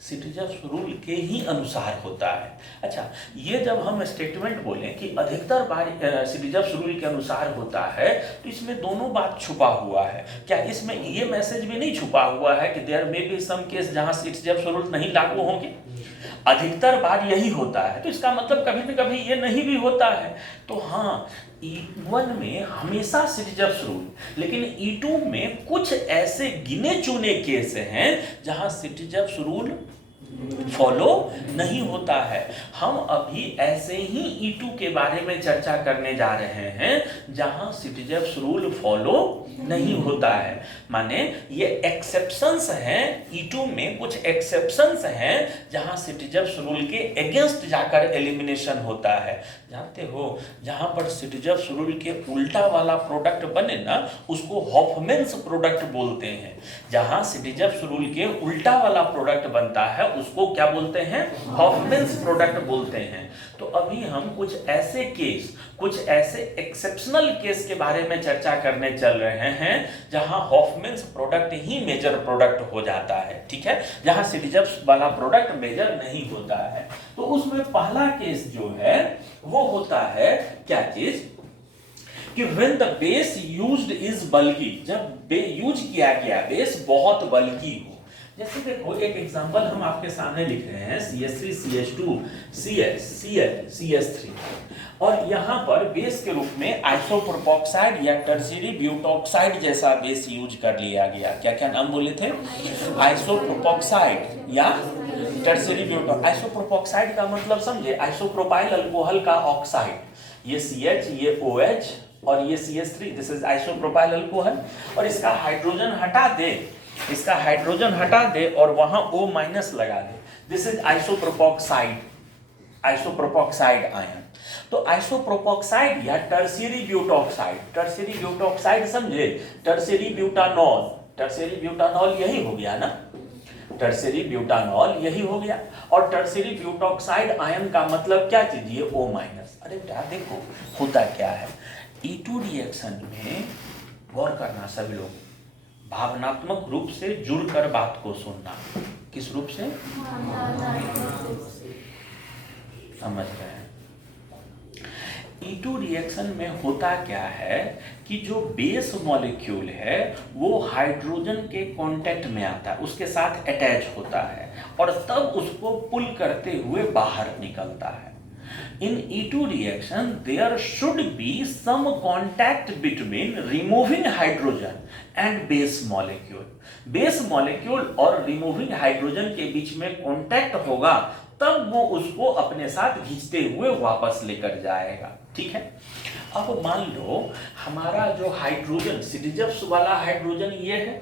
सिटजर्स रूल के ही अनुसार होता है। अच्छा, ये जब हम स्टेटमेंट बोलें कि अधिकतर बार सिटजर्स रूल के अनुसार होता है तो इसमें दोनों बात छुपा हुआ है। क्या इसमें ये मैसेज भी नहीं छुपा हुआ है कि देयर में बी सम केस जहां सिटजर्स रूल नहीं लागू होंगे? अधिकतर बार यही होता है, तो इसका मतलब कभी न कभी ये नहीं भी होता है। तो हाँ, E1 में हमेशा सिटजर्स रूल, लेकिन E2 में कुछ ऐसे गिने चुने केस हैं जहां सिटजर्स रूल फॉलो नहीं होता है। हम अभी ऐसे ही E2 के बारे में चर्चा करने जा रहे हैं जहां सिटीजन्स रूल फॉलो नहीं होता है। माने ये एक्सेप्शंस हैं, E2 में कुछ एक्सेप्शंस हैं जहां सिटीजन्स रूल के अगेंस्ट जाकर एलिमिनेशन होता है। जानते हो, जहां पर सिटीजन्स रूल के उल्टा वाला प्रोडक्ट बने ना, उसको हॉफमैन्स प्रोडक्ट बोलते हैं। जहां सिटीजन्स रूल के उल्टा वाला प्रोडक्ट बनता है उसको क्या बोलते हैं? हॉफमैन्स प्रोडक्ट बोलते हैं। तो अभी हम कुछ ऐसे केस, कुछ ऐसे एक्सेप्शनल केस के बारे में चर्चा करने चल रहे हैं जहां हॉफमैन्स प्रोडक्ट ही मेजर प्रोडक्ट हो जाता है। ठीक है, जहां सिटीजन्स वाला प्रोडक्ट मेजर नहीं होता है। तो उसमें पहला केस जो है वो होता है क्या चीज कि when the base used is bulky, जब यूज किया गया बेस बहुत बल्कि हो। जैसे देखो एक एग्जांपल हम आपके सामने लिख रहे हैं CH3 CH2 CH CH CH3 और यहाँ पर बेस के रूप में आइसोप्रोपोक्साइड या टर्शियरी ब्यूटॉक्साइड जैसा बेस यूज कर लिया गया। क्या क्या नाम बोले थे? आइसोप्रोपोक्साइड या टर्शियरी ब्यूटॉक्साइड। आइसोप्रोपोक्साइड का मतलब समझे, आइसोप्रोपाइल अल्कोहल का ऑक्साइड। ये CH, ये OH और ये CH3, this is isopropyl alcohol. और इसका हाइड्रोजन हटा दे, इसका हाइड्रोजन हटा दे और वहां O माइनस लगा दे, this is isopropoxide, isopropoxide ion. तो आइसोप्रोपोक्साइड या टर्शियरी ब्यूटॉक्साइड, टर्शियरी ब्यूटॉक्साइड समझे, टर्शियरी ब्यूटानॉल, टर्शियरी ब्यूटानॉल यही हो गया ना, टर्शियरी ब्यूटानॉल यही हो गया। और टर्शियरी ब्यूटॉक्साइड आयन का मतलब क्या चीज? ये O माइनस। अरे बेटा देखो होता क्या है, E2 रिएक्शन में गौर करना सभी लोग, भावनात्मक रूप से जुड़कर बात को सुनना। किस रूप से? समझ रहे हैं? E2 रिएक्शन में होता क्या है कि जो बेस मॉलिक्यूल है वो हाइड्रोजन के कांटेक्ट में आता है, उसके साथ अटैच होता है और तब उसको पुल करते हुए बाहर निकलता है। In E2 reaction, there should be some contact between removing hydrogen and base molecule. Base molecule और removing hydrogen के बीच में contact होगा, तब वो उसको अपने साथ खींचते हुए वापस लेकर जाएगा। ठीक है, अब मान लो हमारा जो हाइड्रोजन, सिटीजन्स वाला हाइड्रोजन ये है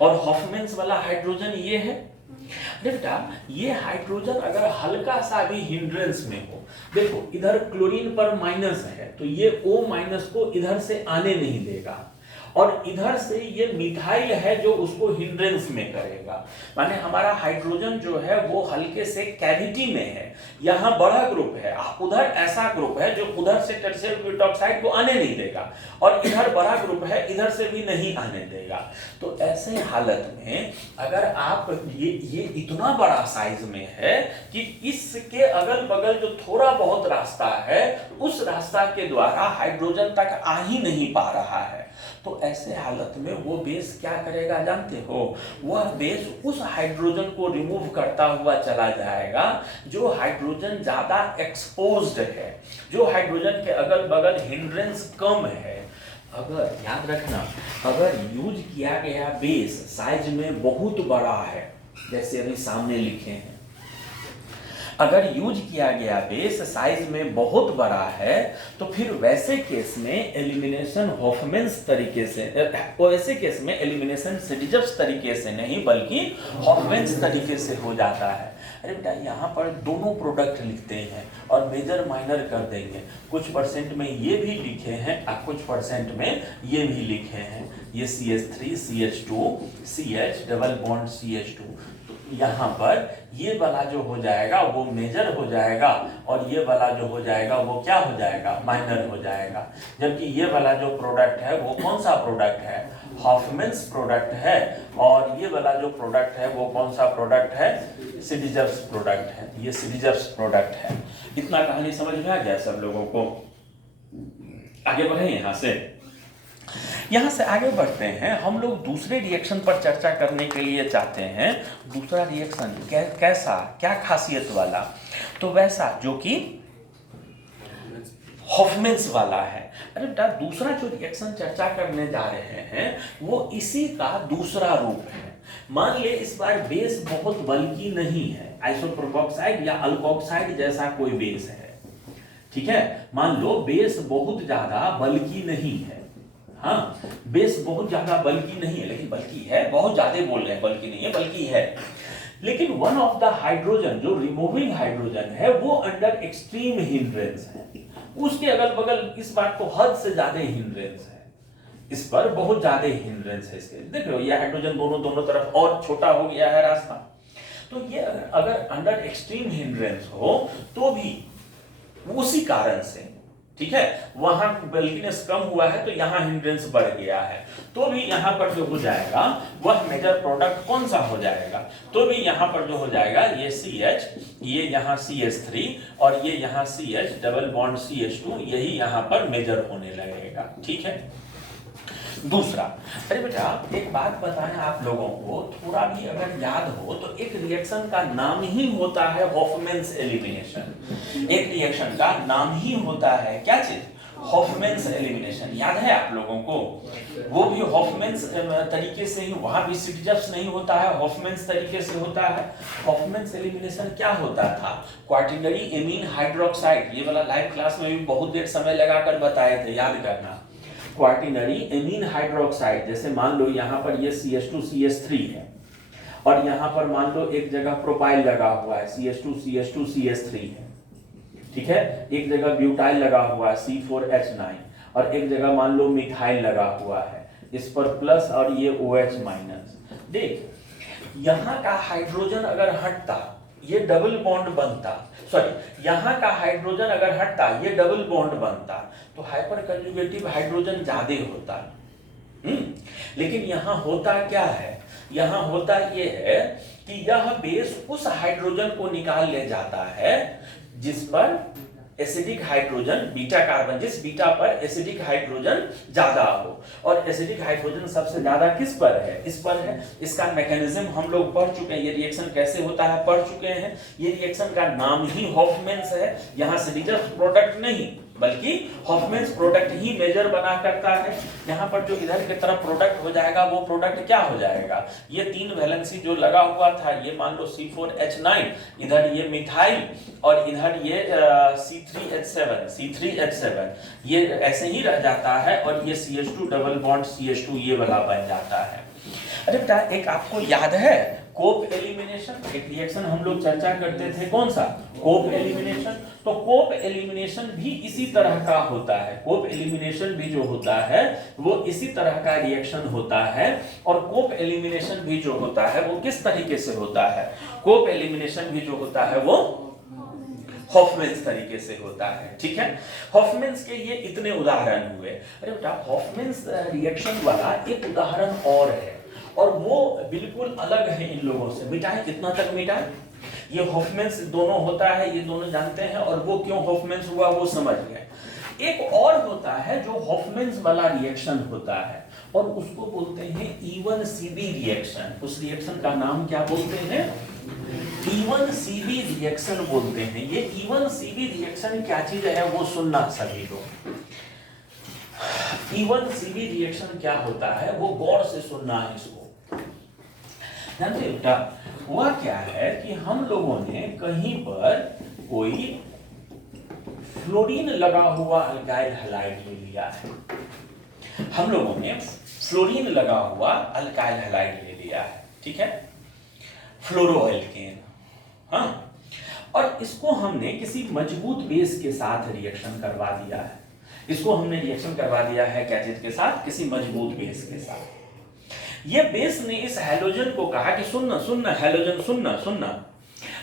और हॉफमैन्स वाला हाइड्रोजन ये है। बेटा ये हाइड्रोजन अगर हल्का सा भी हिंड्रेंस में हो, देखो इधर क्लोरीन पर माइनस है तो ये O माइनस को इधर से आने नहीं देगा और इधर से ये मिथाइल है जो उसको हिंड्रेंस में करेगा। माने हमारा हाइड्रोजन जो है वो हल्के से कैविटी में है, यहाँ बड़ा ग्रुप है, उधर ऐसा ग्रुप है जो उधर से टर्शियरी ब्यूटॉक्साइड को आने नहीं देगा और इधर बड़ा ग्रुप है, इधर से भी नहीं आने देगा। तो ऐसे हालत में अगर आप ये इतना बड़ा साइज में है कि इसके अगल बगल जो थोड़ा बहुत रास्ता है उस रास्ता के द्वारा हाइड्रोजन तक आ ही नहीं पा रहा है, तो ऐसे हालत में वो बेस क्या करेगा जानते हो? वह बेस उस हाइड्रोजन को रिमूव करता हुआ चला जाएगा जो हाइड्रोजन ज्यादा एक्सपोज्ड है, जो हाइड्रोजन के अगल बगल हिंड्रेंस कम है। अगर याद रखना, अगर यूज किया गया बेस साइज में बहुत बड़ा है, जैसे अभी सामने लिखे हैं, अगर यूज किया गया बेस साइज में बहुत बड़ा है तो फिर वैसे केस में एलिमिनेशन हॉफमैन्स तरीके से, वैसे केस में एलिमिनेशन सिटीजन्स तरीके से नहीं बल्कि हॉफमैन्स तरीके से हो जाता है। अरे बेटा यहाँ पर दोनों प्रोडक्ट लिखते हैं और मेजर माइनर कर देंगे, कुछ परसेंट में ये भी लिखे हैं और कुछ परसेंट में ये भी लिखे हैं। ये CH3 CH2 CH double bond CH2, यहाँ पर ये वाला जो हो जाएगा वो मेजर हो जाएगा और ये वाला जो हो जाएगा वो क्या हो जाएगा? माइनर हो जाएगा। जबकि ये वाला जो प्रोडक्ट है वो कौन सा प्रोडक्ट है? हॉफमैन्स प्रोडक्ट है। और ये वाला जो प्रोडक्ट है वो कौन सा प्रोडक्ट है? सिटीजन्स प्रोडक्ट है। ये सिटीजन्स प्रोडक्ट है। इतना कहानी समझ में आ गया सब लोगों को? आगे बढ़े यहाँ से आगे बढ़ते हैं। हम लोग दूसरे रिएक्शन पर चर्चा करने के लिए चाहते हैं। दूसरा रिएक्शन कैसा, क्या खासियत वाला? तो वैसा जो कि हॉफमैन्स वाला है। अरे बेटा दूसरा जो रिएक्शन चर्चा करने जा रहे हैं वो इसी का दूसरा रूप है। मान ले इस बार बेस बहुत बल्कि नहीं है, आइसोप्रोपोक्साइड या अल्कोक्साइड जैसा कोई बेस है, ठीक है। मान लो बेस बहुत ज्यादा बल्कि नहीं है, हाँ बेस बहुत ज्यादा बल्कि नहीं है, लेकिन बल्कि है, बहुत ज्यादा बोल रहे हैं, बल्कि नहीं है बल्कि है, लेकिन वन ऑफ द हाइड्रोजन जो रिमूविंग हाइड्रोजन है वो अंडर एक्सट्रीम हिंड्रेंस है, उसके अगल बगल इस बात को हद से ज्यादा हिंड्रेंस है, इस पर बहुत ज्यादा हिंड्रेंस है इसके, देख लो ये हाइड्रोजन दोनों तरफ और छोटा हो गया है रास्ता, तो ये अगर अंडर एक्सट्रीम हिंड्रेंस हो तो भी उसी कारण से, ठीक है, वहां बल्किनेस कम हुआ है तो यहां हिंड्रेंस बढ़ गया है, तो भी यहां पर जो हो जाएगा वह मेजर प्रोडक्ट कौन सा हो जाएगा, तो भी यहां पर जो हो जाएगा ये CH, ये यहां CH3 और ये यहां CH डबल बॉन्ड CH2, यही यहां पर मेजर होने लगेगा, ठीक है। दूसरा, अरे बेटा एक बात बताएं आप लोगों को, थोड़ा भी अगर याद हो तो एक रिएक्शन का नाम ही होता है हॉफमैन्स एलिमिनेशन, एक रिएक्शन का नाम ही होता है क्या चीज, हॉफमैन्स एलिमिनेशन, याद है आप लोगों को, वो भी हॉफमैन्स तरीके से ही, वहां भी सिटजप्स नहीं होता है, हॉफमैन्स तरीके से होता है। हॉफमैन्स एलिमिनेशन क्या होता था, क्वार्टिनरी एमीन हाइड्रोक्साइड, ये वाला लाइव क्लास में भी बहुत देर समय लगाकर बताए थे, याद करना, क्वार्टिनरी एमीन हाइड्रोक्साइड, जैसे मान लो यहाँ पर ये CH2 CH3 है और यहाँ पर मान लो एक जगह प्रोपाइल लगा हुआ है CH2 CH2 CH3 है, ठीक है, एक जगह ब्यूटाइल लगा हुआ है C4H9 और एक जगह मान लो मिथाइल लगा हुआ है, इस पर प्लस और ये OH माइनस। देख यहाँ का हाइड्रोजन अगर हटता ये डबल बॉन्ड बनता, सॉरी यहाँ का हाइड्रोजन अगर हटता ये डबल बॉन्ड बनता तो हाइपर कंजुगेटिव हाइड्रोजन ज्यादा होता, लेकिन यहाँ होता क्या है, यहाँ होता ये है कि यह बेस उस हाइड्रोजन को निकाल ले जाता है जिस पर एसिडिक हाइड्रोजन बीटा कार्बन, जिस बीटा पर एसिडिक हाइड्रोजन ज्यादा हो, और एसिडिक हाइड्रोजन सबसे ज्यादा किस पर है, इस पर है। इसका मैकेनिज्म हम लोग पढ़ चुके हैं, ये रिएक्शन कैसे होता है पढ़ चुके हैं, ये रिएक्शन का नाम ही हॉफमैन्स है, यहाँ से रिजर्व प्रोडक्ट नहीं बल्कि हॉफमैन्स प्रोडक्ट ही मेजर बना करता है। यहाँ पर जो इधर की तरफ प्रोडक्ट हो जाएगा वो प्रोडक्ट क्या हो जाएगा, ये 3 वैलेंसी जो लगा हुआ था, ये मान लो C4H9, इधर ये मिथाइल और इधर ये C3H7, ये ऐसे ही रह जाता है और ये CH2 डबल बॉन्ड CH2 ये वाला बन जाता है। अरे बेटा एक आपको याद है कोप एलिमिनेशन, एक रिएक्शन हम लोग चर्चा करते थे, कौन सा, कोप एलिमिनेशन। तो कोप एलिमिनेशन भी इसी तरह का होता है, कोप एलिमिनेशन भी जो होता है वो इसी तरह का रिएक्शन होता है, और कोप एलिमिनेशन भी जो होता है वो किस तरीके से होता है, कोप एलिमिनेशन भी जो होता है वो हॉफमैन्स तरीके से होता है, ठीक है। हॉफमैन्स के ये इतने उदाहरण हुए। अरे बेटा हॉफमैन्स रिएक्शन वाला एक उदाहरण और है और वो बिल्कुल अलग है इन लोगों से, मिटाए कितना तक मिटाए, ये हॉफमैन्स दोनों होता है, ये दोनों जानते हैं, और वो क्यों हॉफमैन्स हुआ वो समझ गए। एक और होता है जो हॉफमैन्स वाला रिएक्शन होता है और उसको बोलते हैं E1CB रिएक्शन, उस रिएक्शन का नाम क्या बोलते हैं, E1CB रिएक्शन बोलते हैं। ये E1CB रिएक्शन क्या चीज है वो सुनना सभी लोग, E1CB रिएक्शन क्या होता है वो गौर से सुनना है इसको। जानते बेटा हुआ क्या है कि हम लोगों ने कहीं पर कोई फ्लोरीन लगा हुआ अल्काइल हैलाइड ले लिया है, हम लोगों ने फ्लोरीन लगा हुआ अल्काइल हैलाइड ले लिया है, ठीक है, फ्लोरोएल्केन, हाँ, और इसको हमने किसी मजबूत बेस के साथ रिएक्शन करवा दिया है, इसको हमने रिएक्शन करवा दिया है क्या चीज के साथ, किसी मजबूत बेस के साथ। ये बेस ने इस हैलोजन को कहा कि सुनना सुनना हैलोजन सुनना सुनना,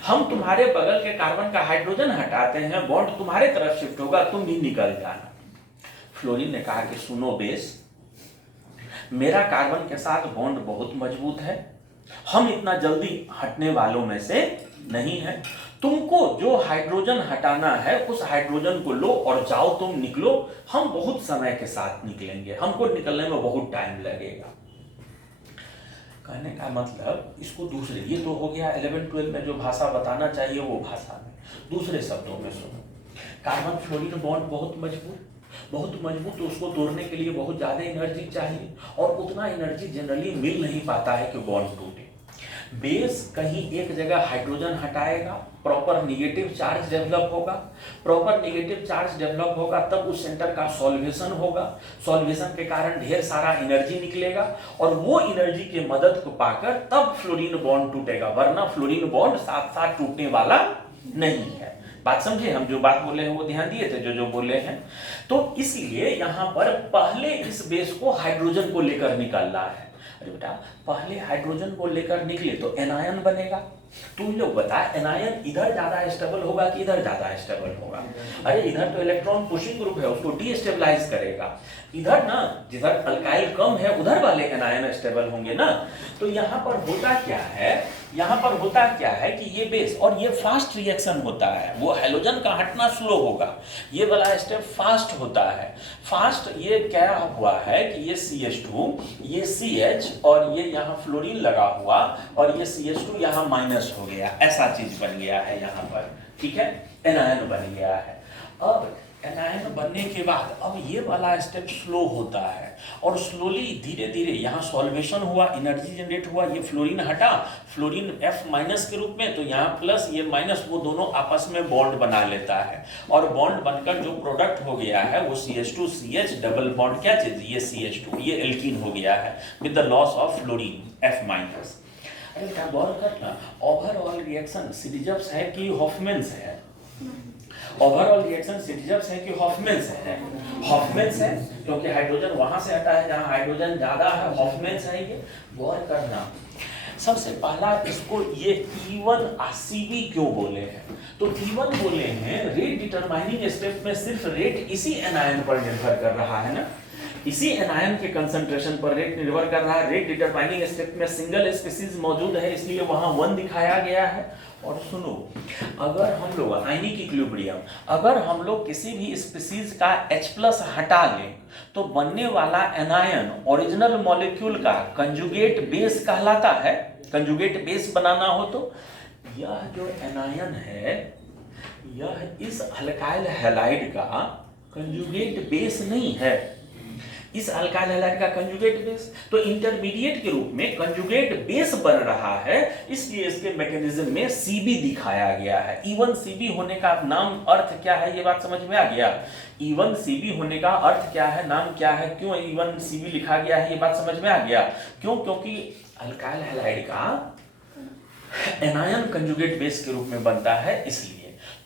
हम तुम्हारे बगल के कार्बन का हाइड्रोजन हटाते हैं, बॉन्ड तुम्हारे तरफ शिफ्ट होगा, तुम भी निकल जाना। फ्लोरीन ने कहा कि सुनो बेस, मेरा कार्बन के साथ बॉन्ड बहुत मजबूत है, हम इतना जल्दी हटने वालों में से नहीं है, तुमको जो हाइड्रोजन हटाना है उस हाइड्रोजन को लो और जाओ तुम निकलो, हम बहुत समय के साथ निकलेंगे, हमको निकलने में बहुत टाइम लगेगा। कहने का मतलब इसको दूसरे, ये तो हो गया 11-12 में जो भाषा बताना चाहिए वो भाषा में, दूसरे शब्दों में सुनो, कार्बन फ्लोरीन बॉन्ड बहुत मजबूत, तो उसको तोड़ने के लिए बहुत ज्यादा एनर्जी चाहिए और उतना एनर्जी जनरली मिल नहीं पाता है कि बॉन्ड टूटे। बेस कहीं एक जगह हाइड्रोजन हटाएगा, प्रॉपर निगेटिव चार्ज डेवलप होगा, प्रॉपर निगेटिव चार्ज डेवलप होगा तब उस सेंटर का सॉल्वेशन होगा, सॉल्वेशन के कारण ढेर सारा एनर्जी निकलेगा और वो एनर्जी के मदद को पाकर तब फ्लोरीन बॉन्ड टूटेगा, वरना फ्लोरीन बॉन्ड साथ साथ टूटने वाला नहीं है। बात समझे? हम जो बात बोले हैं वो ध्यान दिए थे, जो बोले हैं। तो इसलिए यहां पर पहले इस बेस को हाइड्रोजन को लेकर निकलना है। अरे बेटा, पहले हाइड्रोजन को लेकर निकले तो एनायन बनेगा। तुम लोग बता, एनायन इधर ज्यादा स्टेबल होगा कि इधर ज्यादा स्टेबल होगा? अरे इधर तो इलेक्ट्रॉन पुशिंग ग्रुप है, उसको डीस्टेबलाइज करेगा। इधर ना, जिधर अल्काइल कम है उधर वाले एनायन स्टेबल होंगे ना। तो यहाँ पर होता क्या है, यहाँ पर होता क्या है कि ये बेस और ये फास्ट रिएक्शन होता है, वो हैलोजन का हटना स्लो होगा, ये वाला स्टेप फास्ट होता है। फास्ट ये क्या हुआ है कि ये CH2, ये CH और ये यहाँ फ्लोरीन लगा हुआ और ये CH2 यहाँ माइनस हो गया, ऐसा चीज बन गया है यहाँ पर, ठीक है, एनायन बन गया है। अब एनायन बनने के बाद अब ये वाला स्टेप स्लो होता है और स्लोली धीरे धीरे यहाँ सॉल्वेशन हुआ, एनर्जी जनरेट हुआ, ये फ्लोरीन हटा, फ्लोरीन F- के रूप में, तो यहाँ प्लस ये माइनस, वो दोनों आपस में बॉन्ड बना लेता है और बॉन्ड बनकर जो प्रोडक्ट हो गया है वो CH2CH डबल बॉन्ड क्या चीज, ये CH2, ये एल्कीन हो गया है with the loss of fluorine F-। अरे क्या गौर करना, ओवरऑल रिएक्शन सिरिजप्स है कि हॉफमैन्स है? ओवरऑल रिएक्शन सिरिजप्स है कि हॉफमैन्स है? हॉफमैन्स है, क्योंकि हाइड्रोजन वहां से हटा है जहां हाइड्रोजन ज्यादा है, हॉफमैन्स है ये। गौर करना, सबसे पहला इसको ये E1 CB क्यों बोले हैं? तो E1 बोले हैं, रेट डिटरमाइनिंग स्टेप में सिर्फ रेट इसी एनायन पर निर्भर कर रहा है ना, इसी एनायन के कंसंट्रेशन पर रेट निर्भर कर रहा है। रेट डिटरमाइनिंग स्टेप में सिंगल स्पीसीज मौजूद है, इसलिए वहां 1 दिखाया गया है। और सुनो, अगर हम लोग आयनिक इक्विलिब्रियम, अगर हम लोग किसी भी स्पीसीज का H+ हटा लें तो बनने वाला एनायन ओरिजिनल मॉलिक्यूल का कंजुगेट बेस कहलाता है। कंजुगेट बेस बनाना हो तो यह जो एनायन है, यह इस अल्काइल हैलाइड का कंजुगेट बेस नहीं है, इस अल्काइल हैलाइड का कंजुगेट बेस, तो इंटरमीडिएट के रूप में कंजुगेट बेस बन रहा है, इसलिए इसके मैकेनिज्म में CB दिखाया गया है। E1 CB होने का नाम अर्थ क्या है, ये बात समझ में आ गया? E1 CB होने का अर्थ क्या है, नाम क्या है, क्यों E1 CB लिखा गया है, ये बात समझ में आ गया? क्यों? क्योंकि अल्काइल हैलाइड का एनायन कंजुगेट बेस के रूप में बनता है, इसलिए।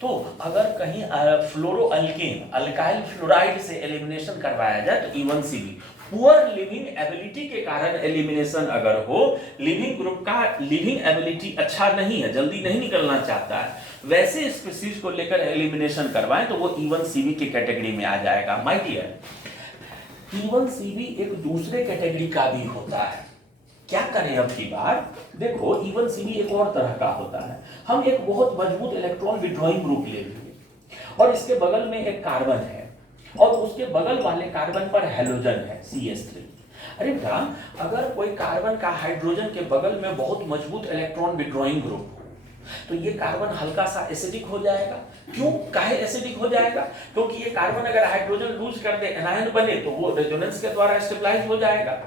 तो अगर कहीं फ्लोरोअल्केन अल्काइल फ्लोराइड से एलिमिनेशन करवाया जाए तो E1 CB, poor leaving ability के कारण एलिमिनेशन अगर हो, लिविंग ग्रुप का लिविंग एबिलिटी अच्छा नहीं है, जल्दी नहीं निकलना चाहता है, वैसे स्पीसीज को लेकर एलिमिनेशन करवाएं तो वो E1 CB की कैटेगरी में आ जाएगा। माय डियर, E1 CB एक दूसरे कैटेगरी का भी होता है। क्या करें अब की बार? देखो, E1 CB एक और तरह का होता है। हम एक बहुत मजबूत इलेक्ट्रॉन विड्रॉइंग ग्रुप ले लेंगे और इसके बगल में एक कार्बन है और उसके बगल वाले कार्बन पर हैलोजन है CH3। अरे बेटा, अगर कोई कार्बन का हाइड्रोजन के बगल में बहुत मजबूत इलेक्ट्रॉन विड्रॉइंग ग्रुप हो तो ये कार्बन हल्का सा एसिडिक हो जाएगा। क्यों, काहे एसिडिक हो जाएगा? क्योंकि ये कार्बन अगर हाइड्रोजन लूज कर दे, एनायन बने, तो वो रेजोनेंस के द्वारा स्टेबलाइज हो जाएगा।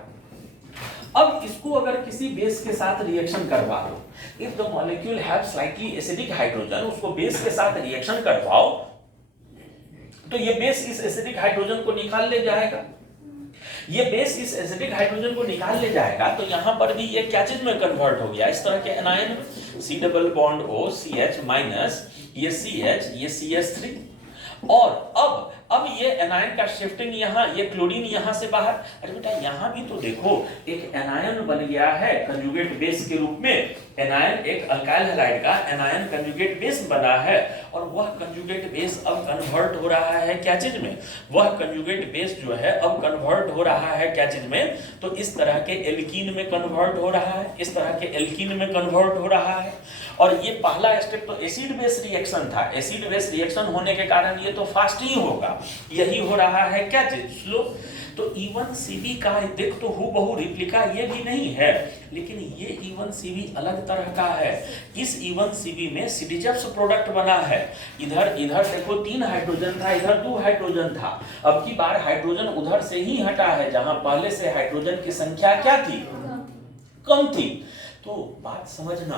अब इसको अगर किसी बेस के साथ रिएक्शन करवा दो, if the molecule have slightly acidic hydrogen, उसको बेस के साथ रिएक्शन करवाओ तो ये बेस इस एसिडिक हाइड्रोजन को निकाल ले जाएगा। ये बेस इस एसिडिक हाइड्रोजन को निकाल ले जाएगा तो यहां पर भी ये क्या चीज में कन्वर्ट हो गया, इस तरह के एनायन में, C double bond O CH minus ये CH, ये CH3। और अब ये एनायन का शिफ्टिंग यहाँ, ये क्लोरीन यहाँ से बाहर। अरे बेटा, यहाँ भी तो देखो, एक एनायन बन गया है कंजुगेट बेस के रूप में। एनायन, एक अल्काइल हैलाइड का एनायन कंजुगेट बेस बना है और वह कंजुगेट बेस अब कन्वर्ट हो रहा है क्या चीज में? वह कंजुगेट बेस जो है अब कन्वर्ट हो रहा है क्या चीज में? तो इस तरह के एल्कीन में कन्वर्ट हो रहा है, इस तरह के एल्कीन में कन्वर्ट हो रहा है। और ये पहला स्टेप तो एसिड बेस रिएक्शन था। एसिड बेस रिएक्शन होने के कारण ये तो फास्ट ही होगा, यही हो रहा है क्या चीज, स्लो। तो E1 CB का देख तो हूबहू रिप्लिका ये भी नहीं है, लेकिन ये E1 CB अलग तरह का है। इस E1 CB में सिडिजप्स प्रोडक्ट बना है। इधर देखो 3 हाइड्रोजन था, इधर 2 हाइड्रोजन था। अब की बार हाइड्रोजन उधर से ही हटा है जहां पहले से हाइड्रोजन की संख्या क्या थी, कम थी। तो बात समझना,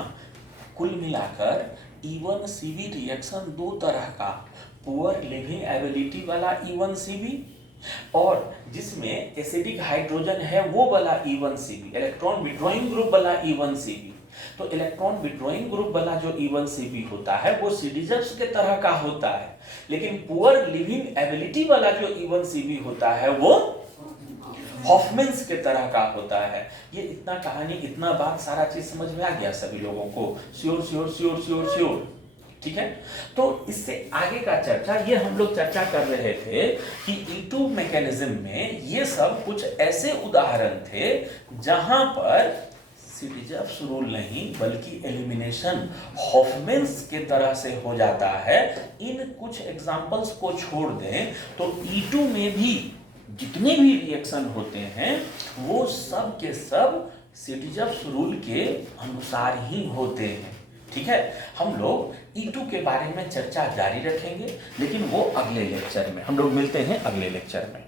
कुल मिलाकर E1CB रिएक्शन दो तरह का, पुअर लिविंग एबिलिटी वाला E1CB और जिसमें एसिडिक हाइड्रोजन है वो वाला E1CB, इलेक्ट्रॉन विड्रॉइंग ग्रुप वाला E1CB। तो इलेक्ट्रॉन विड्रॉइंग ग्रुप वाला जो E1CB होता है वो सीडीजर्स के तरह का होता है, लेकिन पुअर लिविंग एबिलिटी वाला जो E1CB होता है वो हॉफमैन्स के तरह का होता है। ये इतना कहानी, इतना बात, सारा चीज समझ में आ गया सभी लोगों को? Sure sure sure sure sure, ठीक है। तो इससे आगे का चर्चा, ये हम लोग चर्चा कर रहे थे कि E2 मैकेनिज्म में ये सब कुछ ऐसे उदाहरण थे जहां पर सीडीजर्स रूल नहीं बल्कि एलिमिनेशन हॉफमैन्स के तरह से हो जाता है। इन कुछ एग्जांपल्स को छोड़ दें तो E2 में भी जितने भी रिएक्शन होते हैं वो सब के सब सीडीजर्स रूल के अनुसार ही होते हैं, ठीक है। हम लोग E2 के बारे में चर्चा जारी रखेंगे, लेकिन वो अगले लेक्चर में। हम लोग मिलते हैं अगले लेक्चर में।